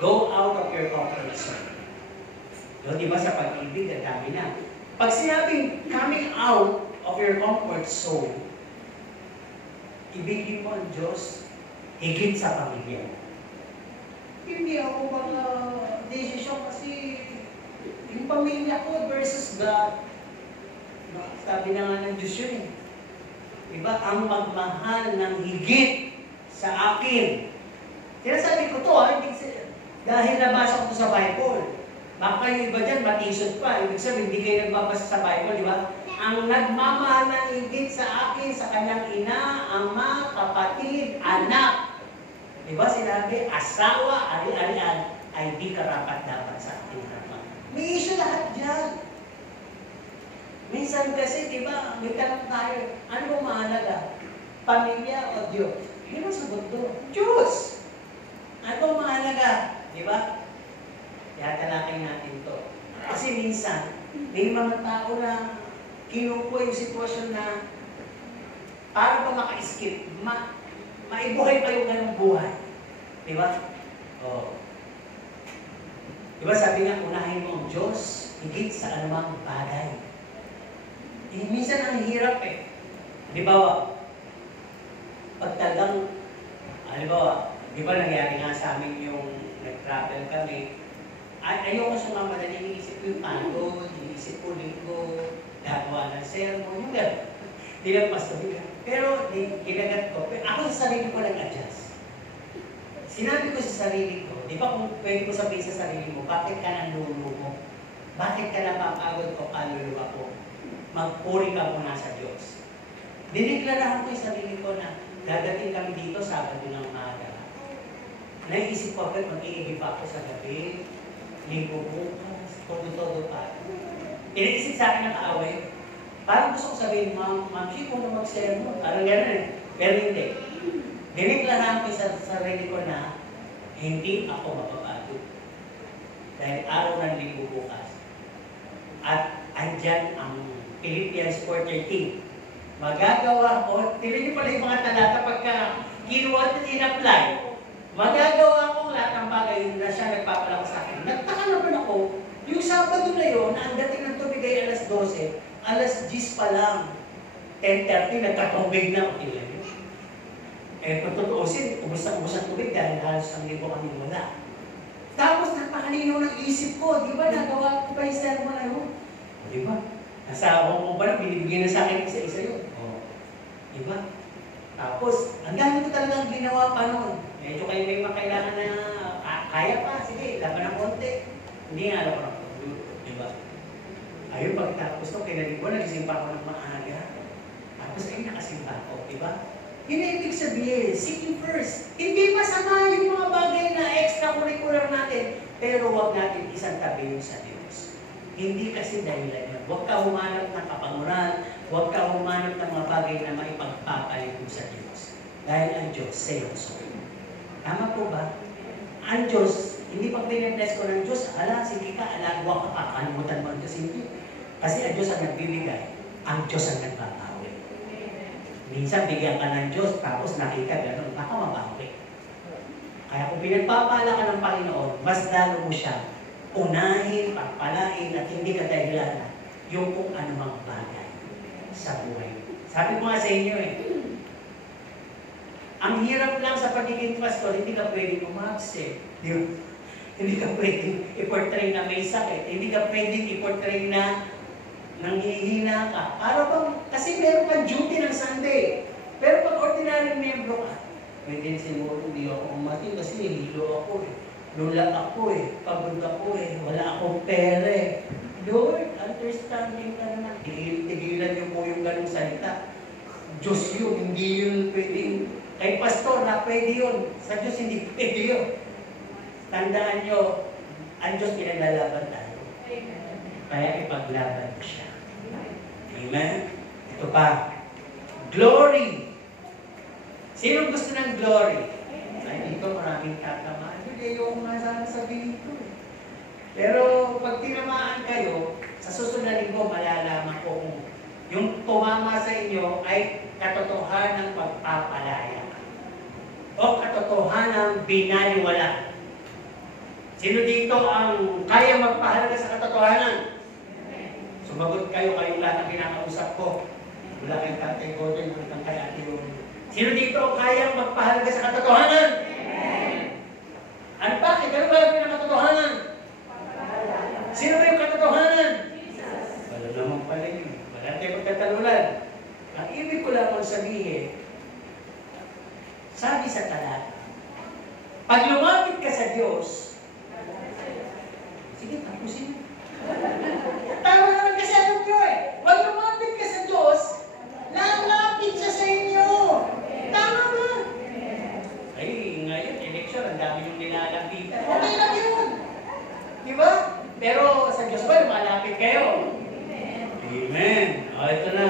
go out of your comfort zone. Diba sa pag-ibig, ang dami na. Pag sinabing coming out of your comfort zone, ibigin mo ang Diyos higit sa pamilya. Hindi ako desisyon kasi yung pamilya ko versus God. Sabi na nga ng Diyos yun Diba? Ang magmahal ng higit sa akin. Sinasabi ko to dahil nabasa ko to sa Bible. Baka yung iba dyan matisod pa. Ibig sabihin, hindi kayo nagbabasa sa Bible, di ba? Ang nagmamahal ng higit sa akin, sa kanyang ina, ama, kapatid, anak. Diba sinabi, asawa, ari-arian, ay di karapat-dapat sa ating harapan. May issue lahat dyan. Minsan kasi, diba, may tanong tayo, ano ba mahalaga? Pamilya o Diyos? Hindi mo sagot doon. Diyos! Ano ba mahalaga? Diba? Yatalakay natin to. Kasi minsan, may mga tao na kinukuha yung sitwasyon na para ba maka-skip, maibuhay pa yung ganong buhay. Diba? Oh. Diba sabi nga, unahin mo ang Diyos higit sa anumang bagay. Minsan ang hirap Halimbawa, pag talagang, di ba nangyari nga sa amin yung nag-travel kami, ayoko sumama na iniisip ko yung pagod, iniisip ko linggo, gagawa ng sermon, yung gano'n. Hindi lang mas sabihin. Pero kinagat ko, ako sa sarili ko nag-adjust. Sinabi ko sa sarili ko, di ba kung pwede ko sabihin sa sarili mo, bakit ka nanlulumo? Bakit ka napapagod ko kaluluwa ko? Magpuri ka muna sa Diyos. Diniklarahan ko yung sarili ko na dadating kami dito Sabado ng umaga. Naisip ko agad, mag-iigib ako sa gabi, linggo bukas, todo-todo pa. Iniisip sa akin ng kaaway, parang gusto ko sabihin, Ma'am, siya ko na mag-sermon. Parang gano'n Pero hindi. Diniklarahan ko sa sarili ko na hindi ako mapapagod. Dahil araw ng linggo bukas. At andyan ang Philippians 4:13. Magagawa ko, tinan niyo pala yung mga talata pagka kinuha at in-apply. Magagawa ko lahat ng bagay na siya nagpapalako sa akin. Nagtaka naman ako, yung Sabado na yun, na ang dating ng tubig ay alas 12, alas 10 pa lang. 10:30, nagkatubig na. Okay lang yun. Kung tutuusin, ubus ang tubig dahil halos ang libo kami wala. Tapos napakalinaw ng isip ko, di ba nagawa ko pa yung sermon na yun? Di ba? Nasa ako mo ba na binibigyan na sa akin isa-isa yun? Di ba? Tapos, ang dami ko talagang ginawa pa noon. Medyo kayo may makailangan na Kaya pa, sige, laban ng konti. Hindi nga alam ko ng pagluto, di ba? Ayun, pagkatapos ko, kinalig ko, nagising pa ako ng maaga. Tapos ay nakasimpa ako, di ba? Yun ang ibig sabihin, seeking first. Hindi masama yung mga bagay na extracurricular natin, pero huwag natin isang tabi yung sa Diyos. Hindi kasi dahilan yun. Huwag ka humanap ng kapangunan, huwag ka humanap ng mga bagay na maipagpapalit mo sa Diyos. Dahil ang Diyos, seryoso. Tama po ba? Ang Diyos, hindi pag pinibless ko ng Diyos, ala, sige ka, alagwa ka pa, kalimutan mo ang Diyos, hindi. Kasi ang Diyos ang nagbibigay, ang Diyos ang nagbabawi. Minsan, bigyan ka ng Diyos, tapos nakita gano'n, baka mabawi. Kaya kung pinagpapala ka ng Panginoon, mas lalo mo siya unahin, pagpalain, at hindi ka dahilan yung kung anumang bagay sa buhay. Sabi ko nga sa inyo ang hirap lang sa pagiging pastor, hindi ka pwedeng umabsent. Hindi ka pwedeng i-portray na may sakit. Hindi ka pwedeng i-portray na nanghihina ka. Para bang, kasi meron kang duty ng Sunday. Pero pag ordinary membro ka, pwede siguro hindi ako umating kasi hilo ako lula ako pagod ako wala akong pere. Lord, understanding ka naman. Tigilan niyo po yung ganung salita. Diyos yun, hindi yun pwedeng kay pastor na pwede yun. Sa Diyos hindi pwede yun. Tandaan nyo, ang Diyos pinaglalaban tayo. Kaya ipaglaban mo siya. Amen? Ito pa. Glory. Sino gusto ng glory? Ay, dito maraming tatamaan. Hindi yung masama sabihin ko Pero pag tinamaan kayo, sa susunod na linggo, malalaman ko kung yung tumama sa inyo ay katotohanan ng pagpapalaya o katotohanan ng binaliwala. Sino dito ang kaya magpahalaga sa katotohanan? Sumagot kayo, kayong lahat ang kinakausap ko. Wala kayong Tatay Gordon, wala kay Ate Yoni. Sino dito ang kaya magpahalaga sa katotohanan? Ano bakit? Ano ba yung katotohanan? Sino ba yung katotohanan? Wala naman pala yun. Wala tayong magkatalunan. Ang ibig ko lang sabihin, sabi sa talata, pag lumapit ka sa Diyos, sige, tapusin mo. Tama naman kasi ano nyo pag lumapit ka sa Diyos, lalapit siya sa inyo. Tama ba? Ay, ngayon, election, ang dami yung nilalapitan. Okay lang yun. Diba? Pero sa Diyos ba, lumalapit kayo? Amen. O, ito na.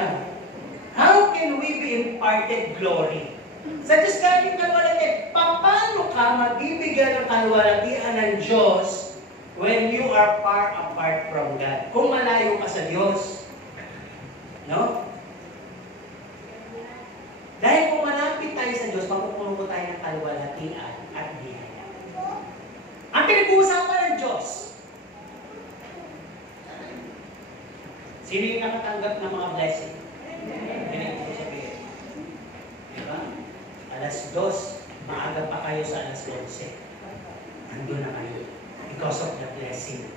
How can we be imparted glory? Sa Diyos galing kalwalati, paano ka magbibigyan ng kalwalatian ng Diyos when you are far apart from God? Kung malayo ka sa Diyos. No? Dahil kung malapit tayo sa Diyos, mapupuno ko tayo ng kalwalatian at biyaya. Ang pinag-uusapan ng Diyos, sino yung nakatanggap ng mga blessing? Pinag-uusapan sabihin. Diba? Alas 2, maaga pa kayo sa alas 11. Andun na kayo. Because of the blessing.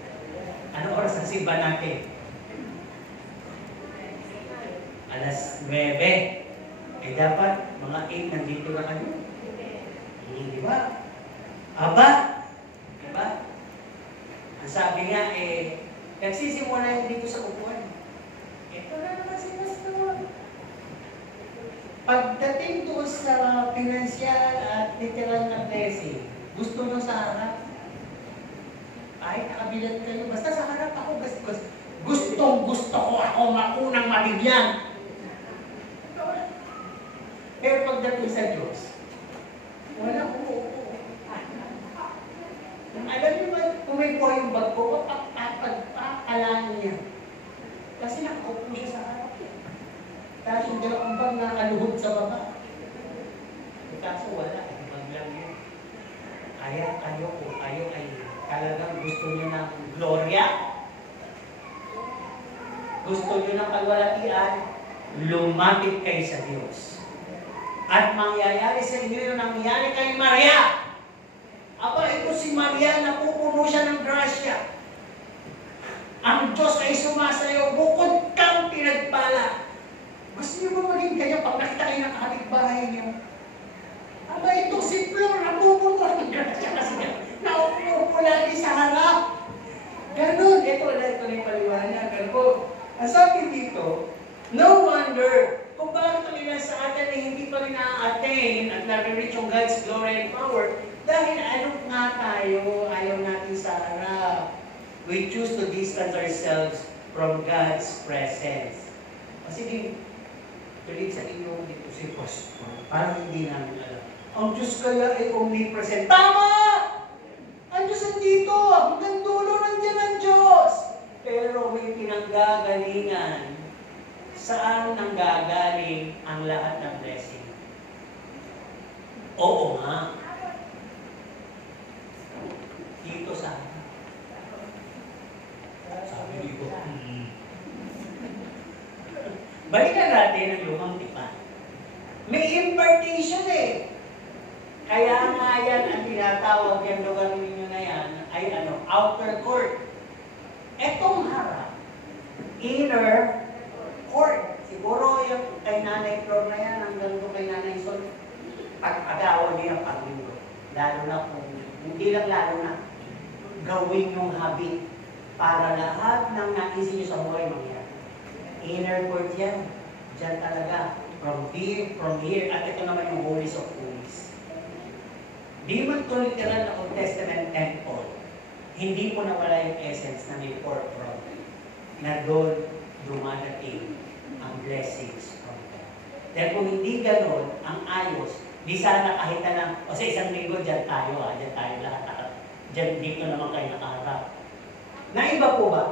Ano oras ang simba natin? Alas 9. Eh dapat, mga 8 nandito na kayo. Di ba? Aba? Di ba? Ang sabi nga nagsisimula yung dito sa upuan. Ito na naman si Pastor. Pagdating doon sa financial at literal na blessing, gusto nyo sa harap. Kahit nakabilan kayo, basta sa harap ako, gusto ko ako maunang mabigyan. Pero pagdating sa Diyos, wala ko. Alam niyo ba, kumipo yung bag ko, pagpapakalaan niya. Kasi nakaupo siya sa harap. Tapos yung dalawang bag nakaluhod sa baba. Kaso wala, bag lang yun. Kaya kayo kung kayo ay talagang gusto niyo ng gloria, gusto niyo ng kalwalatian, lumapit kayo sa Diyos. At mangyayari sa inyo yung nangyari kay Maria. Aba, ito si Maria, napupuno siya ng grasya. Ang Diyos ay sumasayaw, bukod kang pinagpala. Gusto niyo ba maging kaya pag nakita kayo ng kapitbahay niyo? Aba, itong si Flor, napupuno ng grasya kasi naupo sabi dito, no wonder kung bakit ang ilan sa atin ay hindi pa rin na-attain at na-reach yung God's glory and power. Dahil ano nga tayo, ayaw natin sa harap. We choose to distance ourselves from God's presence. O sige, tulig sa inyo dito si Pastor. Parang hindi namin alam. Ang Diyos kaya ay omnipresent. Tama! Ang Diyos nandito. Hanggang dulo nandiyan ang Diyos. Pero may pinanggagalingan. Saan nanggagaling ang lahat ng blessing? Oo nga. Dito sa sabi dito. Balikan natin ang lumang tipan. May impartation eh. Kaya nga yan ang tinatawag yung lugar ninyo na yan ay outer court. Etong harap, inner court. Siguro yung kay Nanay Flor na yan, hanggang doon kay Nanay Sol, pag-agawan niya ang Panginoon. Lalo na kung, hindi lang lalo na, gawin yung habit para lahat ng naisip niyo sa buhay mangyari. Inner court yan. Diyan talaga. From here, at ito naman yung Holies of Holies. Di man ito literal na Old Testament temple, hindi po nawala yung essence na may forefront na doon dumadating ang blessings from God. Dahil kung hindi ganon, ang ayos, di sana kahit na lang, o sa isang linggo, dyan tayo lahat. Dyan dito naman kayo nakaharap. Naiba po ba?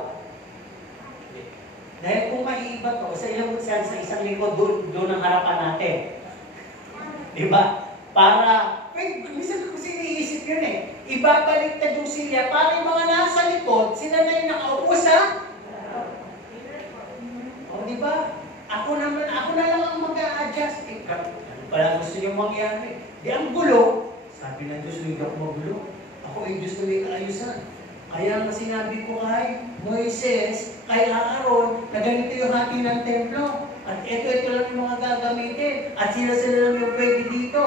Dahil kung maiiba to, sa isang linggo, doon ang harapan natin. Di ba? Para, minsan ko siniisip yun eh. Ibabaliktad yung silya para yung mga nasa likod, sila na yung nakaupo sa di ba? Ako na lang ang mag-a-adjust. Ano pala gusto niyo mangyari? Di ang gulo. Sabi ng Diyos, hindi ako magulo. Ako ay Diyos na may kaayusan. Kaya nga sinabi ko kay Moises, kay Aaron, na ganito yung hati ng templo. At ito lang yung mga gagamitin. At sila lang yung pwede dito.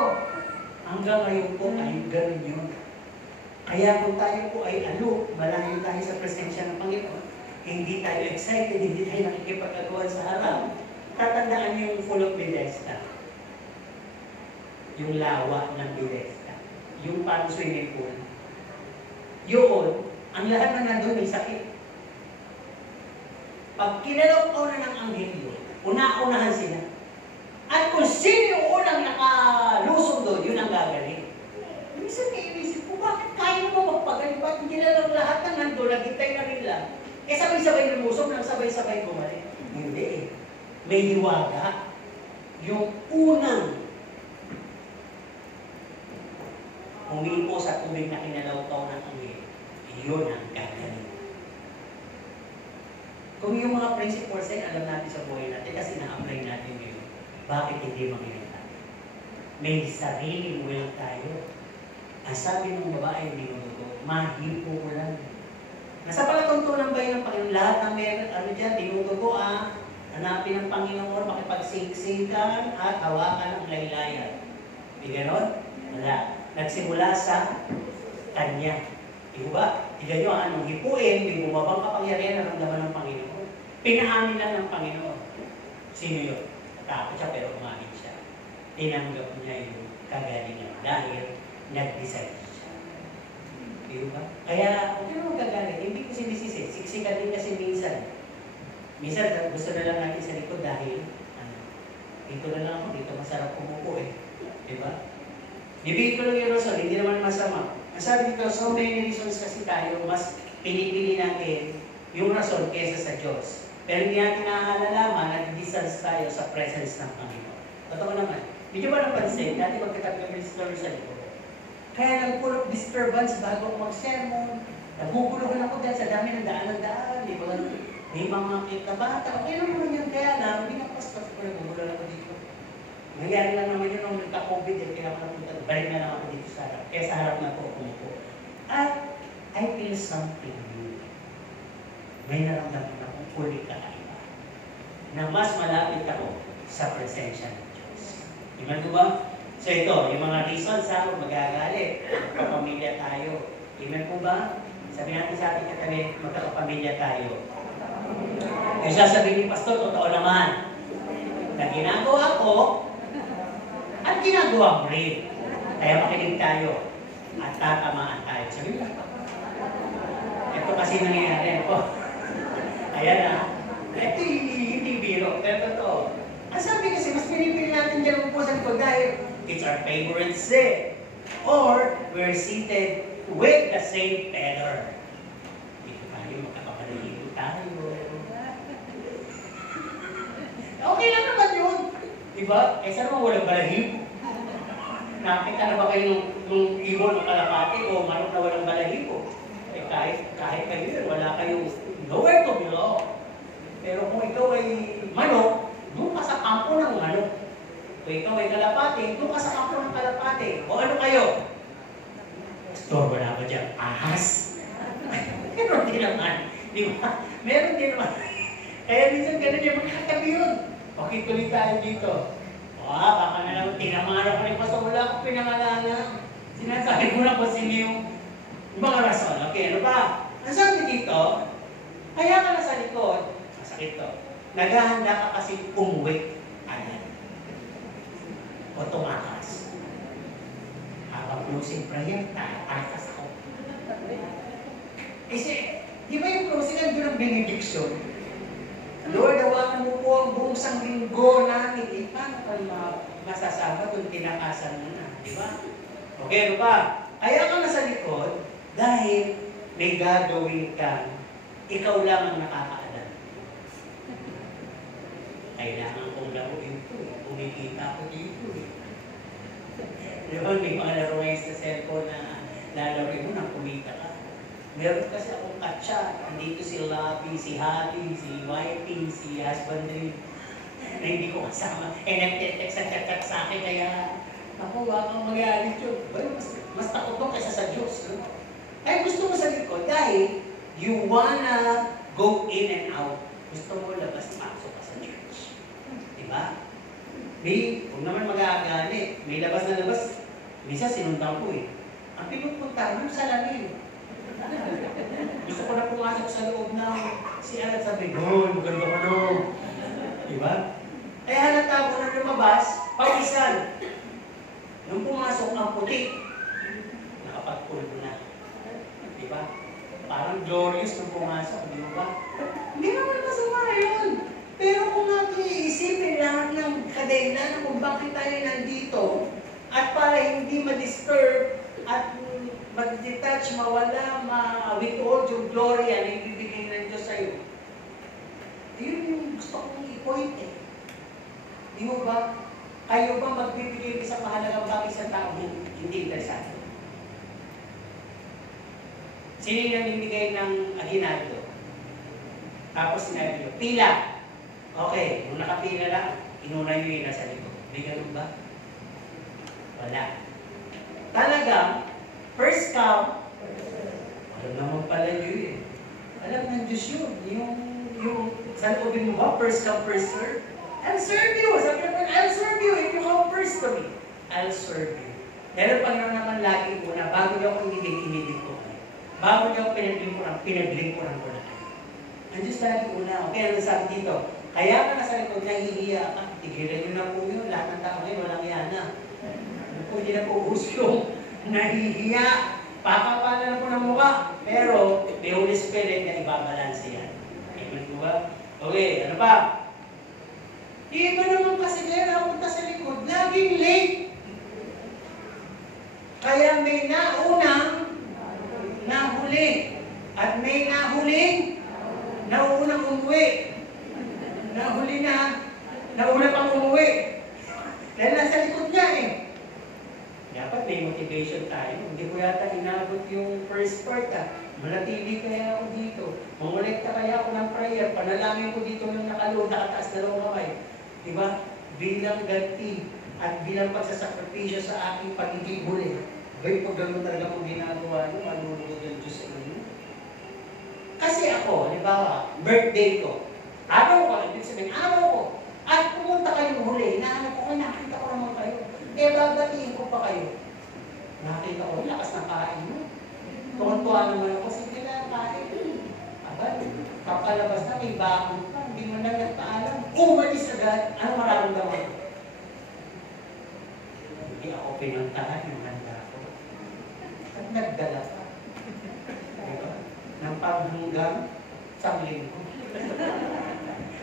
Hanggang ngayon po ay ganun yun. Kaya kung tayo po ay malayo tayo sa presensya ng Panginoon, hindi tayo excited, hindi tayo nakikipag-agawan sa harap. Tatandaan yung full of Bethesda. Yung lawa ng Bethesda. Yung parang swimming pool. Yun, ang lahat na nandun may sakit. Pag kinalaw na ng anghel yun, una-unahan sila. At kung sino yung unang nakalusong doon, yun ang gagaling. Minsan iisip ko, bakit kaya mo magpagaling? Bakit hindi na lang lahat ng nandun, nagitay na rin lang? Eh sabay-sabay lumusong, nang sabay-sabay bumalik. Hindi eh. May hiwaga. Yung unang humipo sa tubig na kinalawtaw ng anghel, yun ang gagaling. Kung yung mga principles ay alam natin sa buhay natin kasi na-apply natin yun, bakit hindi mangyayari natin? May sariling will tayo. Ang sabi ng babae, hindi mo ito, mahipo ko lang. Nasa palatuntunan ba yun ng Panginoon? Lahat ng meron, tinutugo hanapin ng Panginoon, makipagsiksikan at hawakan ng laylayan. Di ganon? Wala. Nagsimula sa Kanya. Di ba? Tignan nyo, anong hipuin, may bumabang kapangyarihan na ramdaman ng Panginoon. Pinaamin lang ng Panginoon. Sino yun? Takot siya pero umamin siya. Tinanggap niya yung kagalingan dahil nag-decide siya. Di ba? Kaya, huwag nyo magagalit. Hindi ko sinisisi. Siksikan din kasi minsan. Minsan, gusto na lang natin sa likod dahil dito na lang ako, dito masarap kumupo eh. Di ba? Bibigay ko lang yung rason, hindi naman masama. Ang sabi dito, so many reasons kasi tayo, mas pinipili natin yung rason kesa sa Diyos. Pero hindi natin nalalaman, nag-distance tayo sa presence ng Panginoon. Totoo naman. Hindi nyo ba napansin, dati magkatabi kami sa likod. Kaya nag-full of disturbance bago ako mag-sermon. Naguguluhan ako dahil sa dami ng daan. Di ba? May mga kita bata. Okay lang naman yun. Kaya lang, hindi na pastor ko naguguluhan ako dito. Nangyari lang naman yun nung nagka-COVID. Kaya ako napunta. Balik na lang ako dito sa harap. Kaya sa harap na po umupo. At I feel something new. May naramdaman akong fully kakaiba. Na mas malapit ako sa presensya ng Diyos. Iman ko ba? So ito, yung mga reasons ha, magagalit, magkapamilya tayo. Amen po ba? Sabi natin sa ating katabi, magkakapamilya tayo. Yung sasabihin ni Pastor, totoo naman. Na ginagawa ko, at ginagawa mo rin. Kaya makinig tayo. At tatamaan tayo. Sabi mo, ito kasi nangyayari ako. Ayan na. Ito hindi biro. Pero totoo. Ang sabi kasi, mas pinipili natin dyan upusan ko dahil it's our favorite seat. Or, we're seated with the same feather. Dito tayo, magkakapalahibo tayo. Okay lang naman yun. Diba? Eh, saan naman walang balahibo? Nakita na ba kayo nung ibon o kalapati o manok na walang balahibo? Eh, kahit kayo wala kayong nowhere to belong. Pero kung ikaw ay manok, doon ka sa kampo ng manok. Kung ikaw ay kalapati, doon ka sa kampo ng kalapati. O ano kayo? Store na ba dyan? Ahas? Meron din naman. Di ba? Meron din naman. Kaya minsan ganun yung magkatabi yun. Okay, tuloy tayo dito. Baka na lang tinamara ko rin pa sa wala akong pinangalanan. Sinasabi ko na kasi yung mga rason. Okay, ano ba? Ang sabi dito, kaya ka na sa likod, masakit to, naghahanda ka kasi umuwi. Ayan. O tumakas. Habang closing prayer, tatakas ako. Kasi, di ba yung closing ang doon ng benediction? Lord, hawakan mo po ang buong sanglinggo namin. Eh, paano ka masasama kung tinakasan mo na? Di ba? Okay, ano ba? Kaya ka na sa likod dahil may gagawin kang ikaw lang ang nakakaalam. Kailangan kong laruin ito eh. Kumikita ko dito eh. Di ba, may mga laro ngayon sa cellphone na lalaroin mo na kumita ka. Meron kasi akong katsa. Nandito si Labi, si Hati, si Wifey, si Husbandry. Na hindi ko kasama. Eh, nag-text at chat sa akin. Kaya, ako, wag kang mag-aalit yun. Well, mas takot mo kaysa sa Diyos. No? Kaya gusto mo sa likod dahil you wanna go in and out. Gusto mo labas-pasok ka sa church. Diba? Huwag naman mag-aagani. May labas na labas. Minsan sinundan ko eh. Ang pinupunta mo sa lamin. Gusto ko na pumasok sa loob ng si Alat sabi, maganda ka no. Diba? Kaya halata ko na lumabas, pawisan. Nung pumasok ang puti, nakapagpulbo na. Diba? Parang glorious nung pumasok, di ba? Hindi naman masama yun. Pero kung natin iisipin lahat ng kadahilan kung bakit tayo nandito, at para hindi ma-disturb, at mag-detach, mawala, ma-withhold yung glory na ibibigay ng Diyos sa'yo. Yun yung gusto kong i-point eh. Di mo ba? Kayo ba magbibigay isang mahalagang bagay sa tao hindi interesado? Sino yung namimigay ng aginaldo? Tapos sinabi nyo, pila. Okay, nung nakapila lang, inuna nyo yung nasa likod. May ganun ba? Wala. Talagang, first come, alam naman pala yun eh. Alam ng Diyos yun. Yung sa loobin mo ba, first come, first serve? I'll serve you. Sabi naman, I'll serve you if you come first to me. I'll serve you. Pero Panginoon naman lagi una, bago niyo ako inilig ko kayo. Bago niyo ako pinaglingkuran ko na kayo. Ang Diyos lagi una. Okay, ano sabi dito? Kaya ka na sa likod, nahihiya ka. Tigilan niyo na po yun. Lahat ng tao ngayon, walang hiya na. Hindi na po yung nahihiya. Pakapala na po ng mukha. Pero, may Holy Spirit na ibabalanse yan. Amen po ba? Okay, ano pa? Iba naman kasi kaya napunta sa likod, laging late. Kaya may naunang nahuli. At may nahuling naunang umuwi. Nahuli na, nauna pang umuwi. Dahil nasa likod niya eh. Dapat may motivation tayo. Hindi ko yata inabot yung first part Manatili kaya ako dito. Mangolekta kaya ako ng prayer. Panalangin ko dito ng nakalood, nakataas na lang kamay. Diba? Bilang ganti at bilang pagsasakripisyo sa aking pagiging huli. Ba'y pag gano'n talaga kung ginagawa nyo, manunod ng Diyos sa inyo? Kasi ako, halimbawa, birthday ko. Araw ko, ibig sabihin, araw ko. At pumunta kayong huli, nahanap ko, nakita ko naman kayo. Eh, babatiin ko pa kayo. Nakita ko, lakas ng kain mo. Tuwan-tuwa naman ako, sige na kain. Aba, Kapalabas na, may bakit pa, hindi mo na nagpaalam. Umalis agad. Ano mararamdaman? Hindi ako pinuntahan yung handa ko. At nagdala pa. Diba? Ng paghanggang sa linggo.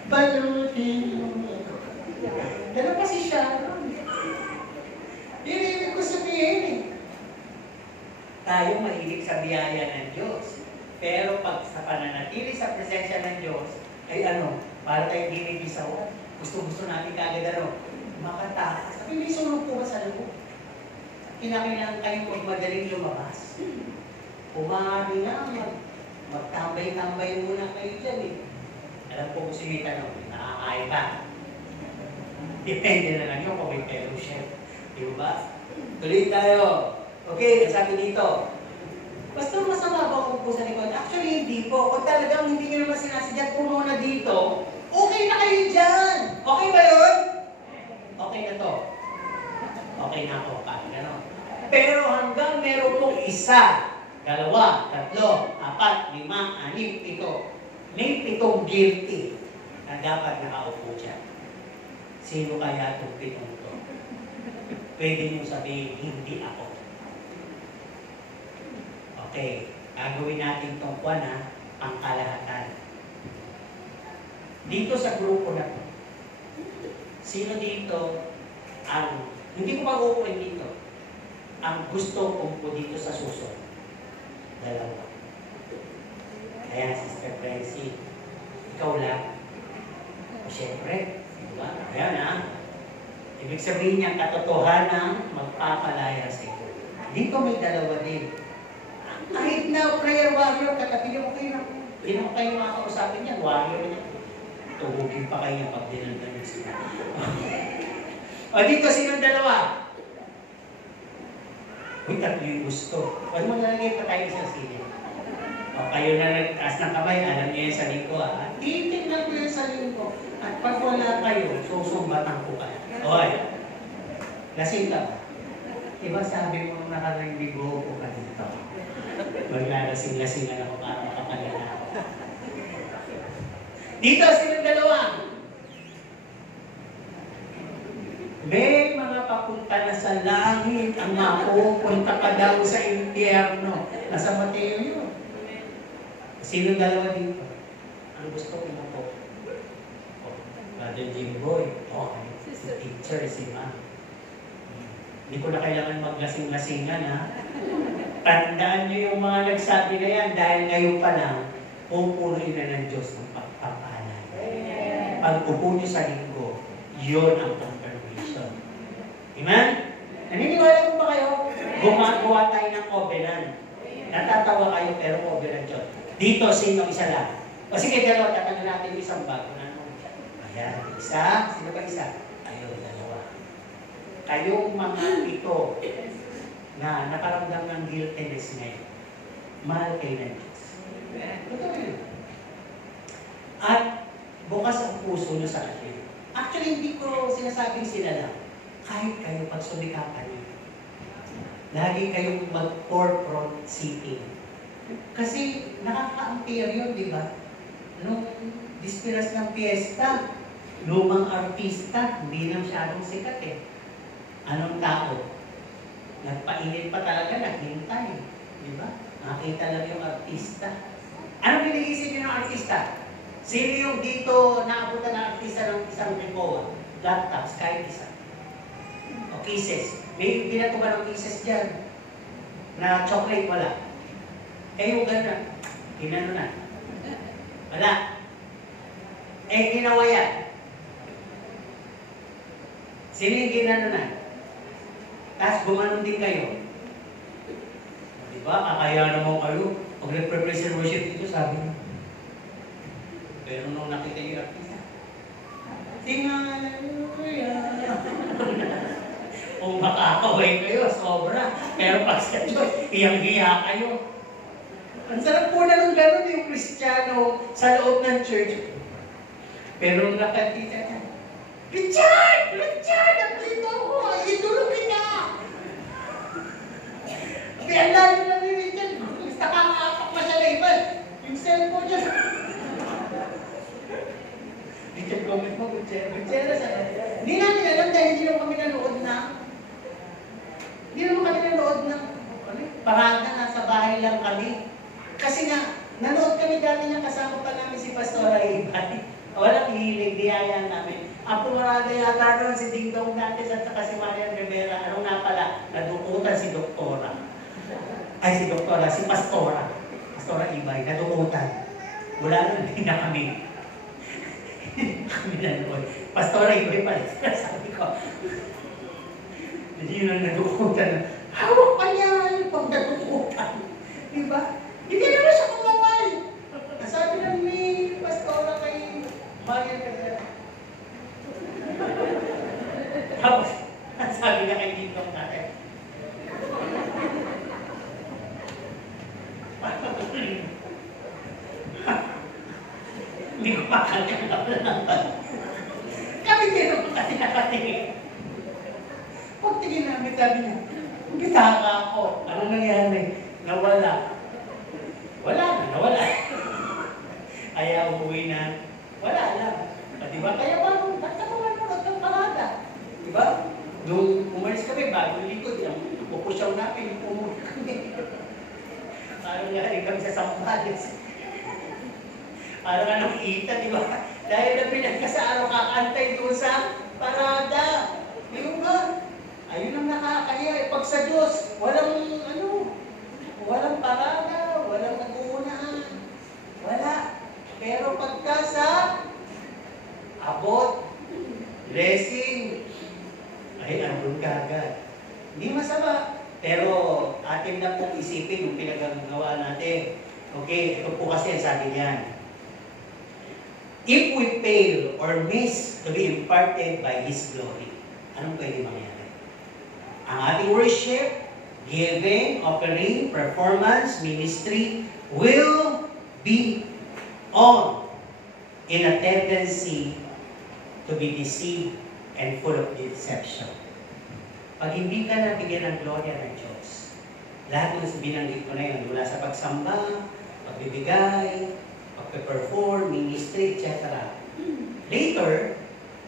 Balutin mo. Dala pa si Sharon. Yun yung ibig ko sabihin eh. Tayo mahilig sa biyaya ng Diyos. Pero pag sa pananatili sa presensya ng Diyos, ay ano, para tayong ginigisaw, gusto-gusto natin kagad makatakas. Sabi, may sunog po ba sa loob? Kinakailangan kayong magmadaling lumabas. Umari na, magtambay-tambay muna kayo dyan eh. Alam ko kung sino yung tanong, nakakain ba? Depende na lang yun kung may fellowship. Di ba? Tuloy tayo. Okay, sabi dito. Basta masama ba kung po sa likod? Actually, hindi po. Kung talagang hindi nyo naman sinasadya, puno na dito, okay na kayo dyan. Okay ba yun? Okay na to. Okay na ako. Gano'n. Pero hanggang meron pong isa, dalawa, tatlo, apat, lima, anim, pito. May pitong guilty na dapat nakaupo dyan. Sino kaya itong pitong to? Pwede nyo sabihin, hindi ako. Okay, gagawin natin itong pangkalahatan. Dito sa grupo na to, sino dito ang, hindi ko mag-open dito, ang gusto kong po dito sa susunod? Dalawa. Ayan, Sister Francie, ikaw lang. O siyempre, diba? Ayan ha. Ibig sabihin niya, katotohanan magpapalaya sa iyo. Dito may dalawa din. Kahit na prayer warrior, katabi mo kayo, hindi mo kayo makakausapin yan, warrior niya. Tuhugin pa kayo pag dinandan niya sila. O dito, sinong dalawa? Uy, tatlo yung gusto. Huwag mo nalagay pa tayo sa sili. O kayo na nagtaas ng kamay, alam niyo yung saling ko ha. Titignan ko yung saling ko. At pag wala kayo, susumbatan ko kayo. Oy, lasing ka ba? Diba sabi mo nakarinig-go ko ka dito? Maglalasing-lasingan ako para makapalala ako. Dito, silang dalawa. May mga papunta na sa langit ang mapupunta pa daw sa impyerno. Nasa Mateo yun. Sino dalawa dito? Ang gusto ko na po? Brother Jimboy. Teacher si Ma. Hindi ko na kailangan maglasing-lasingan ha. Tandaan niyo yung mga nagsabi na yan dahil ngayon pa lang, pupunuin na ng Diyos ng pagpapalay. Pag upo niyo sa linggo, yun ang confirmation. Amen? Naniniwala mo ba kayo? Gumagawa tayo ng covenant. Natatawa kayo pero covenant yun. Dito, sino isa lang? O sige, dalawa, tatanong natin isang bago na. Ayan, isa. Sino ba isa? Ayun, dalawa. Kayong mga ito na nakaramdam ng guiltiness ngayon, mahal kayo ng Diyos. Totoo yun. At bukas ang puso nyo sa kanya. Actually, hindi ko sinasabing sila lang. Kahit kayo pag sumikapan nyo. Lagi kayong mag-forefront seating. Kasi nakaka-ampere yun, di ba? Nung dispiras ng piyesta, lumang artista, hindi na masyadong sikat eh. Anong tao? Nagpainit pa talaga, naghintay. Di ba? Nakita lang yung artista. Anong pinigisip nyo ng artista? Sino yung dito naabutan ng artista ng isang Ricoa? Laptops, kahit isa. O kisses. May binato ba ng kisses dyan? Na chocolate, wala. Eh yung gano'n, ginano na. Wala. Eh ginawa yan. Sino yung ginano na? Tapos gumanon din kayo. Diba? Kakaya naman kayo. Pag nag-preparation worship dito, sabi mo. Pero nung nakita yung artista, sing hallelujah. Kung makakaway kayo, sobra. Pero pag sa Diyos, iyang-hiya kayo. Ang sarap po na nung gano'n yung Kristiyano sa loob ng church. Pero nung nakakita niya, Richard! Richard! Ang lito ko! Idulog kita! Kaya ang lalo na ni Richard, nakakaapak pa siya na iba. Yung cellphone niya. Hindi namin alam dahil hindi naman kami nanood na. Hindi naman kami nanood na. Parada, nasa bahay lang kami. Kasi nga, nanood kami dati niya, kasama pa namin si Pastora Ibay. Walang hilig, diyaya namin. Ang pumarada yata doon si Ding Dong Dantes at saka si Marian Rivera. Anong nga pala? Nadukutan si Doktora. Ay, si Doktora, si Pastora. Pastora Ibay, nadukutan. Wala nun, hindi na kami. Kami nanood. Pastora Ibay pala, sabi ko. Yun ang nadukutan. Hawak pa niya yung pag nadukutan. Diba? Hindi naman siya kumawal. Sabi lang ni Pastora kay Marian Rivera. Tapos, sabi na kay Ding Dong natin. Hindi ko makakalaman. Kami din ako kasi nakatingin. Pagtingin namin, sabi niya, bitaka ako. Anong nangyari? Nawala. Wala na, nawala. Ayaw, umuwi na. Wala lang. Diba? Kaya ba't ka pa manood ng parada? Diba? Nung umalis kami, bago likod, yung pupusyaw natin, umuwi kami. Parang nga kami sa Sampales. Parang nga nakita, diba? Dahil na pinagkasaro kakantay doon sa parada. Yung ba? Ayun ang nakakaya. Pag sa Diyos, walang parada, walang nag-uunahan. Wala. Pero pagka sa abot, blessing, ay andun ka agad. Hindi masama. Pero atin na pong isipin yung pinagagawa natin. Okay, ito po kasi ang sabi niyan. If we fail or miss to be imparted by His glory, anong pwede mangyari? Ang ating worship, giving, offering, performance, ministry will be on in a tendency to be deceived and full of deception. Pag hindi ka nabigyan ng gloria ng Diyos, lahat ng binanggit ko na yun, mula sa pagsamba, pagbibigay, pagpe-perform, ministry, etc. Later,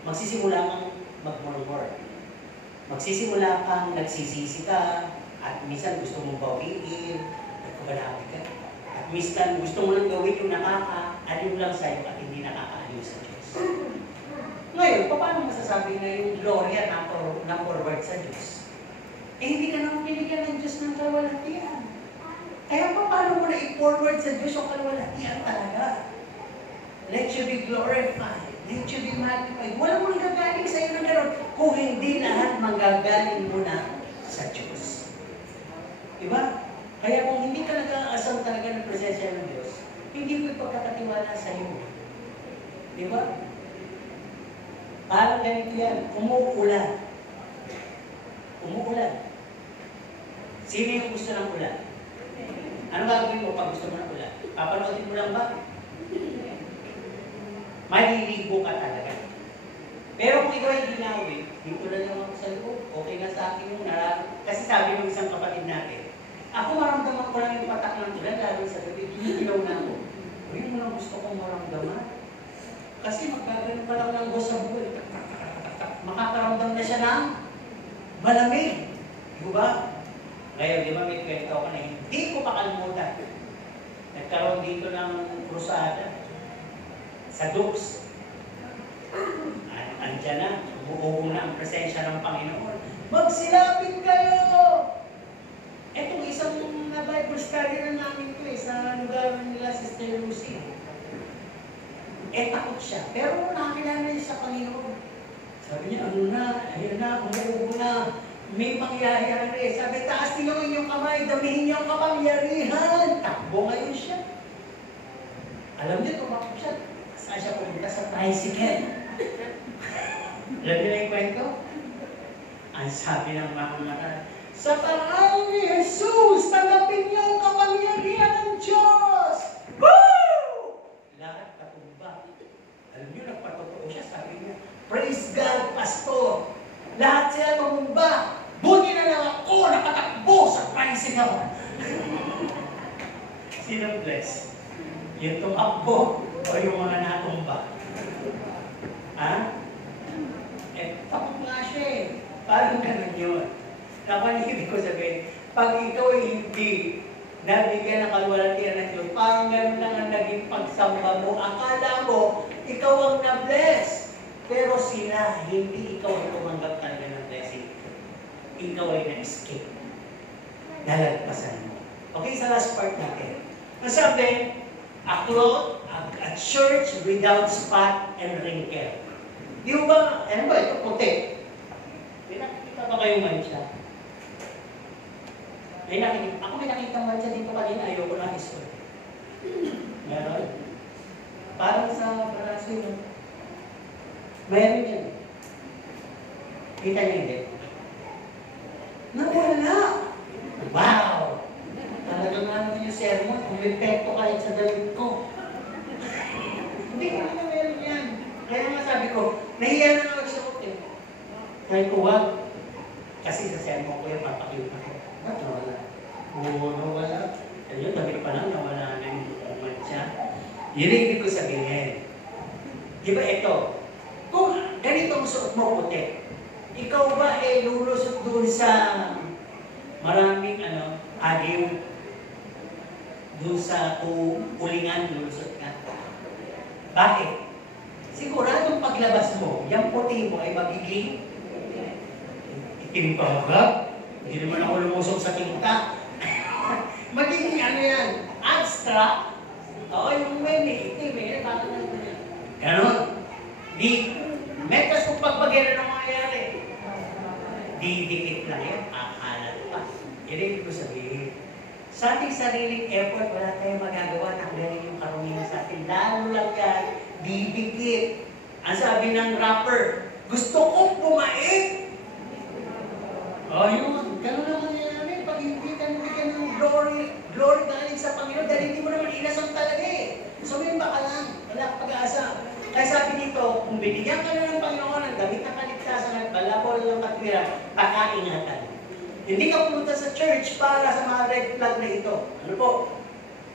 magsisimula kang mag-murmur. Magsisimula kang nagsisisi ka, at minsan gusto mong bawiin, nagkabalabi ka. At minsan gusto mo lang gawin yung nakaka-aliw lang sa'yo at hindi nakaka-aliw sa Diyos. Ngayon, paano masasabi na yung gloria na forward sa Diyos? Eh, hindi ka naman binigyan ng Diyos ng kalwalatian. Kaya paano mo na i-forward sa Diyos yung kalwalatian talaga? Let you be glorified. Let you be magnified. Wala mo nagagaling sa iyo na gano'n kung hindi lahat manggagaling mo na sa Diyos. Diba? Kaya kung hindi ka nag-aasam talaga ng presensya ng Diyos, hindi mo ipagkakatiwala sa iyo. Diba? Parang ganito yan, umuulan. Umuulan. Sino yung gusto ng ulan? Ano gagawin mo pag gusto mo ng ulan? Papanoodin mo lang ba? Maliligo ka talaga. Pero kung ikaw ay ginawin, dito na lang ako sa loob. Okay na sa akin yung nararamdaman. Kasi sabi ng isang kapatid natin, ako maramdaman ko lang yung patak ng ulan, lalo sa gabi, hinihilaw na ako. Yun mo lang gusto kong maramdaman. Kasi magkagaling pa lang ng Diyos sa buhay. Makakaramdam na siya ng malamig. Diba? Ngayon, di ba may kwento ako na hindi ko makalimutan. Nagkaroon dito ng krusada sa Dukes. Andiyan na, umuubo na ang presensya ng Panginoon. Magsilapit kayo! Etong isang Bible study na namin ko sa lugar nila Sister Lucy. Takot siya. Pero nakakilala niya sa Panginoon. Sabi niya, ano na, ayun na, umuubo na. May pangyayari. Sabi, taas niyo inyong kamay, damihin niyo ang kapangyarihan. Takbo ngayon siya. Alam niyo, tumakbo siya. Saan siya pumunta sa tricycle? Alam niyo na yung kwento? Ang sabi ng mga mata, sa pangalan ni Jesus, tanggapin niyo ang kapangyarihan ng Diyos! Woo! Lahat katumba. Alam niyo, nagpatotoo siya. Sabi niya, praise God, Pastor! Lahat sila tumumba. Buti na lang ako nakatakbo sa tricycle. Sino bless? Yung tumakbo o yung mga natumba? Ha? Ito Parang ganun yun. Naman ibig ko sabihin, pag ikaw ay hindi nabigyan ng kaluwalhatian ng Diyos, parang ganun lang ang naging pagsamba mo. Akala mo, ikaw ang na-bless. Pero sila, hindi ikaw ang tumanggap talaga ng blessing. Ikaw ay na-escape. Nalagpasan mo. Okay, sa last part natin. Nasabi, a cloth, a church without spot and wrinkle. Di ba, ano ba, ito puti. May nakikita ba kayong mancha? Ako may nakikita mancha dito kanina, ayoko na iso. Meron? Parang sa braso yun. Meron yan. Kita niyo hindi? Nawala! Wow! Talagang ano yung sermon, umepekto kahit sa dalit ko. Hindi ka na meron yan. Kaya nga sabi ko, nahiya na nga magsuot eh. Kaya ko wag. Kasi sa sermon ko yung papakita ko. Ba't nawala? Oo, nawala. Ayun, damit pa lang, nawala na yung mancha. Yun ang ibig ko sabihin. Di ba ito? Kung ganito ang suot mo puti, ikaw ba eh lulusot doon sa maraming adiw, doon sa ulingan lulusot ka? Bakit? Siguradong paglabas mo, yung puti mo ay magiging itim pa ba? Hindi naman ako lumusok sa tinta. Magiging ano yan? Abstract? Oo, yung may itim eh. Bakit naman yan? Ganon. Metas kung pagpagyan na nangyayari. Didikit lang yan, akalat pa. Yan ang ibig ko sabihin. Sa ating sariling effort, wala tayong magagawa, tanggalin yung karumihan sa atin. Lalo lang yan, didikit. Ang sabi ng rapper, gusto kong bumait. O yun, gano'n naman yan. Pag hindi ka nabigyan ng glory galing sa Panginoon, dahil hindi mo naman inasam talaga eh. So yun baka lang, wala kang pag-asa. Kaya sabi dito, kung binigyan ka na ng Panginoon ng damit ng kaligtasan at balabol ng katwiran, pakaingatan. Hindi ka pumunta sa church para sa mga red flag na ito. Ano po?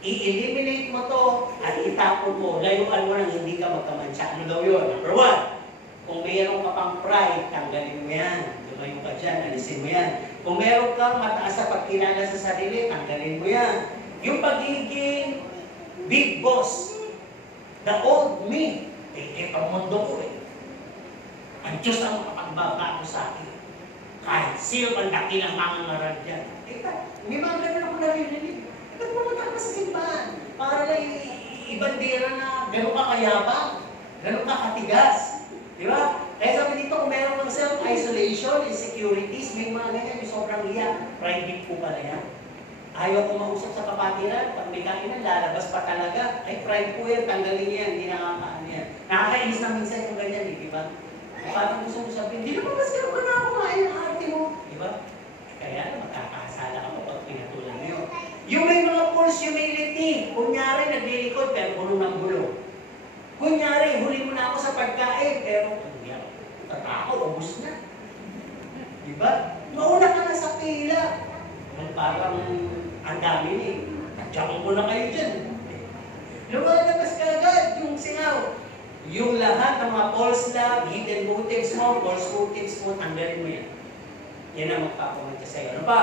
I-eliminate mo to at itapon mo. Layuan mo nang hindi ka magkamansya. Ano daw yun? Number 1, kung mayroon ka pang pride, tanggalin mo yan. Lumayo ka dyan, alisin mo yan. Kung mayroon kang mataas sa pagkilala sa sarili, tanggalin mo yan. Yung pagiging big boss, the old me, ang mundo ko eh. Ang Diyos ang makapagbabago sa akin. Kahit sino ang dakilang mangangaral dyan. May mga ganun ako narinig. Ba't mo magkaka sa simbahan? Para lang ibandera na gano'n ka kayabang, gano'n ka katigas. Di ba? Kaya sabi dito, kung meron kang self-isolation, insecurities, may mga ganyan, yung sobrang iyak. Private po pala yan. Ayaw ko mausap sa kapatiran, pag may kainan, lalabas pa talaga. Ay, pride po yan, tanggalin yan, hindi nakakaano yan. Nakakainis na minsan yung ganyan, di ba? Parang gusto mo sabihin, hindi naman mas gano'n na ako kumain ng arte mo. Di ba? Kaya magkakasala ka mo pag pinatulan mo yun. Yung may mga false humility, kunyari naglilikod pero bulong ng bulong. Kunyari, huli mo na ako sa pagkain, pero tatako, ubus na. Di ba? Mauna ka na sa pila. Parang ang dami eh. Diyan ko na kayo dyan. Lumalabas ka agad yung singaw. Yung lahat ng mga false love, hidden motives mo, false motives mo, tanggalin mo yan. Yan ang magpapamantya sa'yo. Ano pa?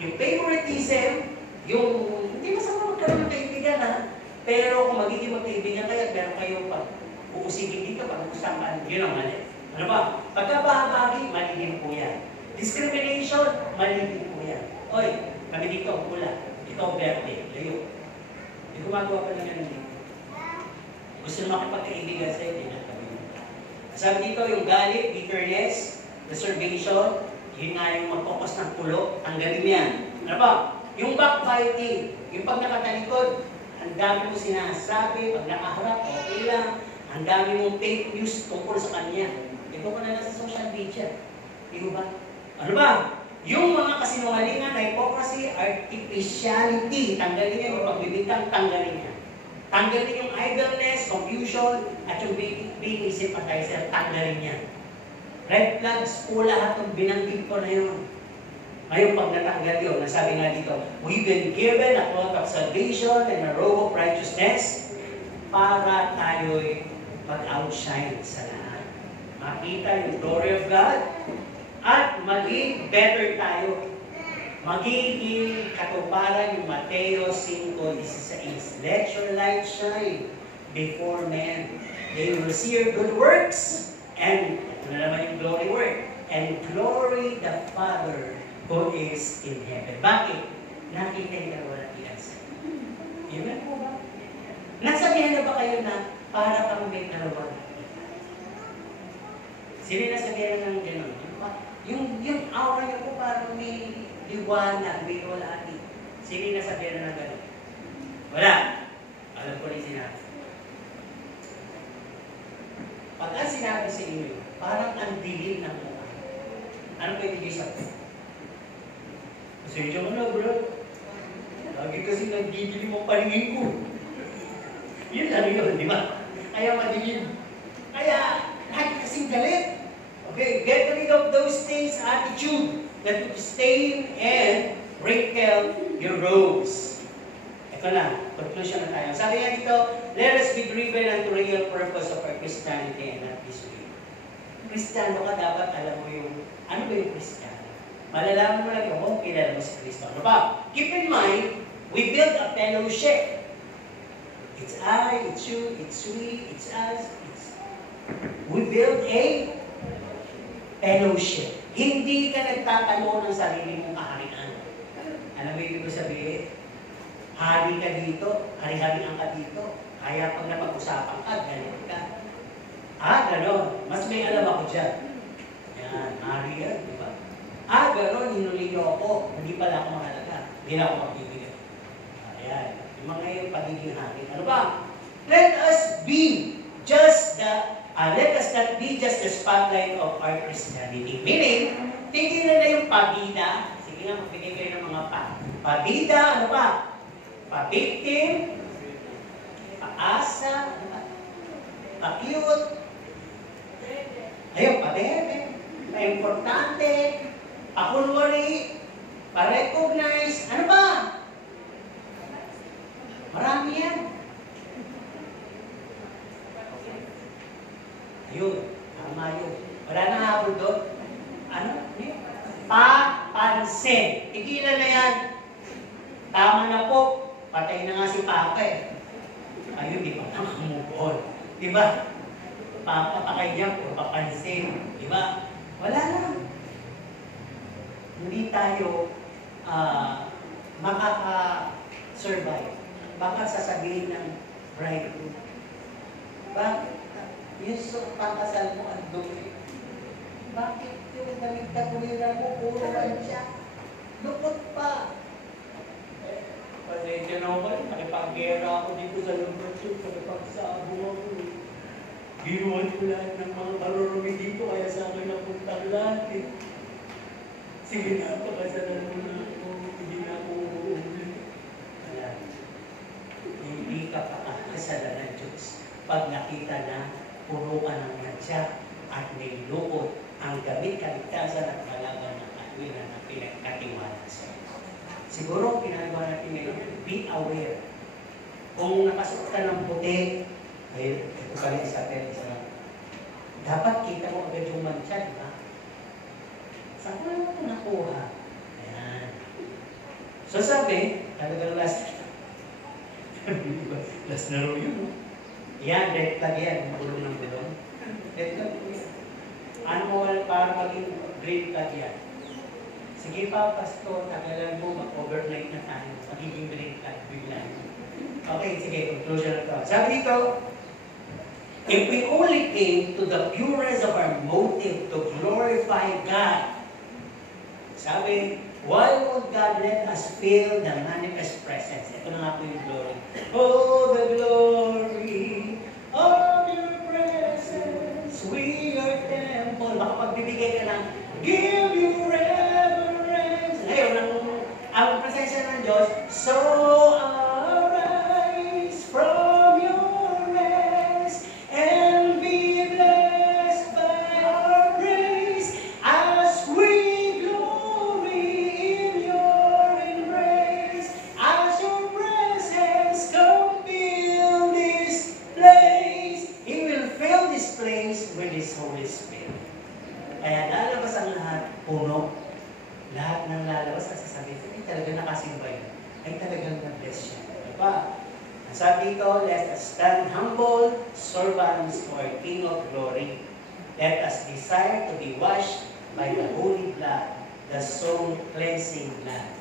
Yung favoritism, yung hindi masama magkaroon ng kaibigan ha. Pero kung magiging magkaibigan kayo at meron kayo pa, uusigin dito, pag-usapan, yun ang mali. Ano ba? Pagkabahagi, mali din po yan. Discrimination, mali din po yan. Oy, kami dito, pula. Ikaw, verde, layo. Hindi gumagawa pa lang yan dito. Gusto na makipagkaibigan sa'yo, hindi na kami. Sabi dito, yung galit, bitterness, reservation, yun nga yung mag-focus ng pulo, tanggalin yan. Ano ba? Yung backbiting, yung pag nakatalikod, ang dami mo sinasabi, pag nakaharap, okay lang. Ang dami mong fake news tungkol sa kanya. Ito ko na lang sa social media. Di ba? Ano ba? Yung mga kasinungalingan na hypocrisy, artificiality, tanggalin niya yung pagbibintang, tanggalin niya. Tanggalin yung idleness, confusion, at yung being sympathizer, tanggalin niya. Red flags po lahat ng binanggit ko na yun. Ngayon, pag natanggal yun, nasabi nga dito, we've been given a cloth of salvation and a robe of righteousness para tayo'y mag-outshine sa lahat. Makita yung glory of God, At maging better tayo. Magiging katuparan yung Mateo 5:16. Let your light shine before men. They will see your good works. And, ito na naman yung glory word. And glory the Father who is in heaven. Bakit? Nakita niya wala iyansa. Amen po ba? Nasabihan na ba kayo na para kang may dalawa? Sino nasabihan na ng gano'n? Yung aura niyo po parang may liwanag, may rolati. Sino nasabihan na ng gano'n? Wala. Alam ko rin sinabi. Pag ang sinabi sa inyo, parang ang dilim ng mukha. Ano pwede kayo sabi? Kasi siya mo na, bro. Lagi kasi nagdidilim ang paningin ko. Yun lang yun, di ba? Kaya madilim. Kaya, lagi kasing galit. Okay, get rid of those things, attitude that would stain and wrinkle your robes. Ito na, conclusion na tayo. Sabi nga dito, let us be driven unto real purpose of our Christianity and not this way. Kristiyano ka, dapat alam mo yung, ano ba yung Kristiyano? Malalaman mo lang yung, oh, kilala mo si Kristo. Ano ba? Keep in mind, we build a fellowship. It's I, it's you, it's we, it's us, we build a fellowship. Hindi ka nagtatalo ng sarili mong kaharian. Alam mo ibig ko sabihin? Hari ka dito, hari-harian ka dito. Kaya pag napag-usapan ka, galit ka. Ganon. Mas may alam ako dyan. Yan, hari yan, di ba? Ganon, hinuli niyo ako. Hindi pala ako mahalaga. Hindi na ako magbibigay. Ayan. Yung mga yung pagiging hari. Ano ba? Let us not be just the spotlight of our Christianity. Meaning, tingin na yung pabida. Sige nga, magbigay kayo ng mga pabida. Ano ba? Pa-victim, pa-asa, pa-cute, ayun, pa-bebe, pa-importante, pa-kunwari, pa-recognize, ano ba? Marami yan. Ayun, tama yun. Wala na habol doon. Ano? Pa-pansin. Tigilan na yan. Tama na po. Patay na nga si Papa eh. Ayun, di pa nakamove on. Di ba? Papatay niya o papansin. Di ba? Wala na. Hindi tayo makaka-survive. Baka sasabihin ng bridegroom, bakit? Yung pangkasal mo ang dumi. Bakit yung damit na kumira mo, puro siya? Lukot pa. Pasensya na ako rin, nakipaggera ako dito sa lugar ko, nakipagsabong ako. Ginuwan ko lahat ng mga marurumi dito, kaya sa akin napuntang lahat eh. Sige na, pakasalan mo na ako, hindi na ako uulit. Kaya, hindi ka pakakasalan ng Diyos pag nakita na puro ka ng natya at may lukot ang gamit kaligtasan at malaban ng katwiran na pinagkatiwala sa iyo. Siguro, pinagawa natin ngayon, be aware. Kung nakasuot ka ng puti, ay, ito pala isa lang. Dapat kita mo agad yung mantsa, di ba? Saan ko naman ito nakuha? Ayan. So sabi, talagang last na raw yun, no? Yan, red flag yan, bulong ng bulong. Red flag po yan. Ano mo para maging green flag yan? Sige pa, Pastor, tagalan mo, mag-overnight na tayo. Magiging green flag, bigla. Okay, sige, conclusion na ito. Sabi dito, if we only came to the purest of our motive to glorify God, sabi, why would God let us feel the manifest presence? Ito na nga po yung glory. Oh, the glory of your presence, we are temple. Baka pagbibigay ka lang, give you reverence. Ngayon, ang presensya ng Diyos, so arise from your rest and be blessed by our praise as we glory in your embrace, as your presence come fill this place. He will fill this place with His Holy Spirit. Kaya lalabas ang lahat Sabi dito, let us stand humble servants for King of Glory. Let us desire to be washed by the holy blood, the soul cleansing blood.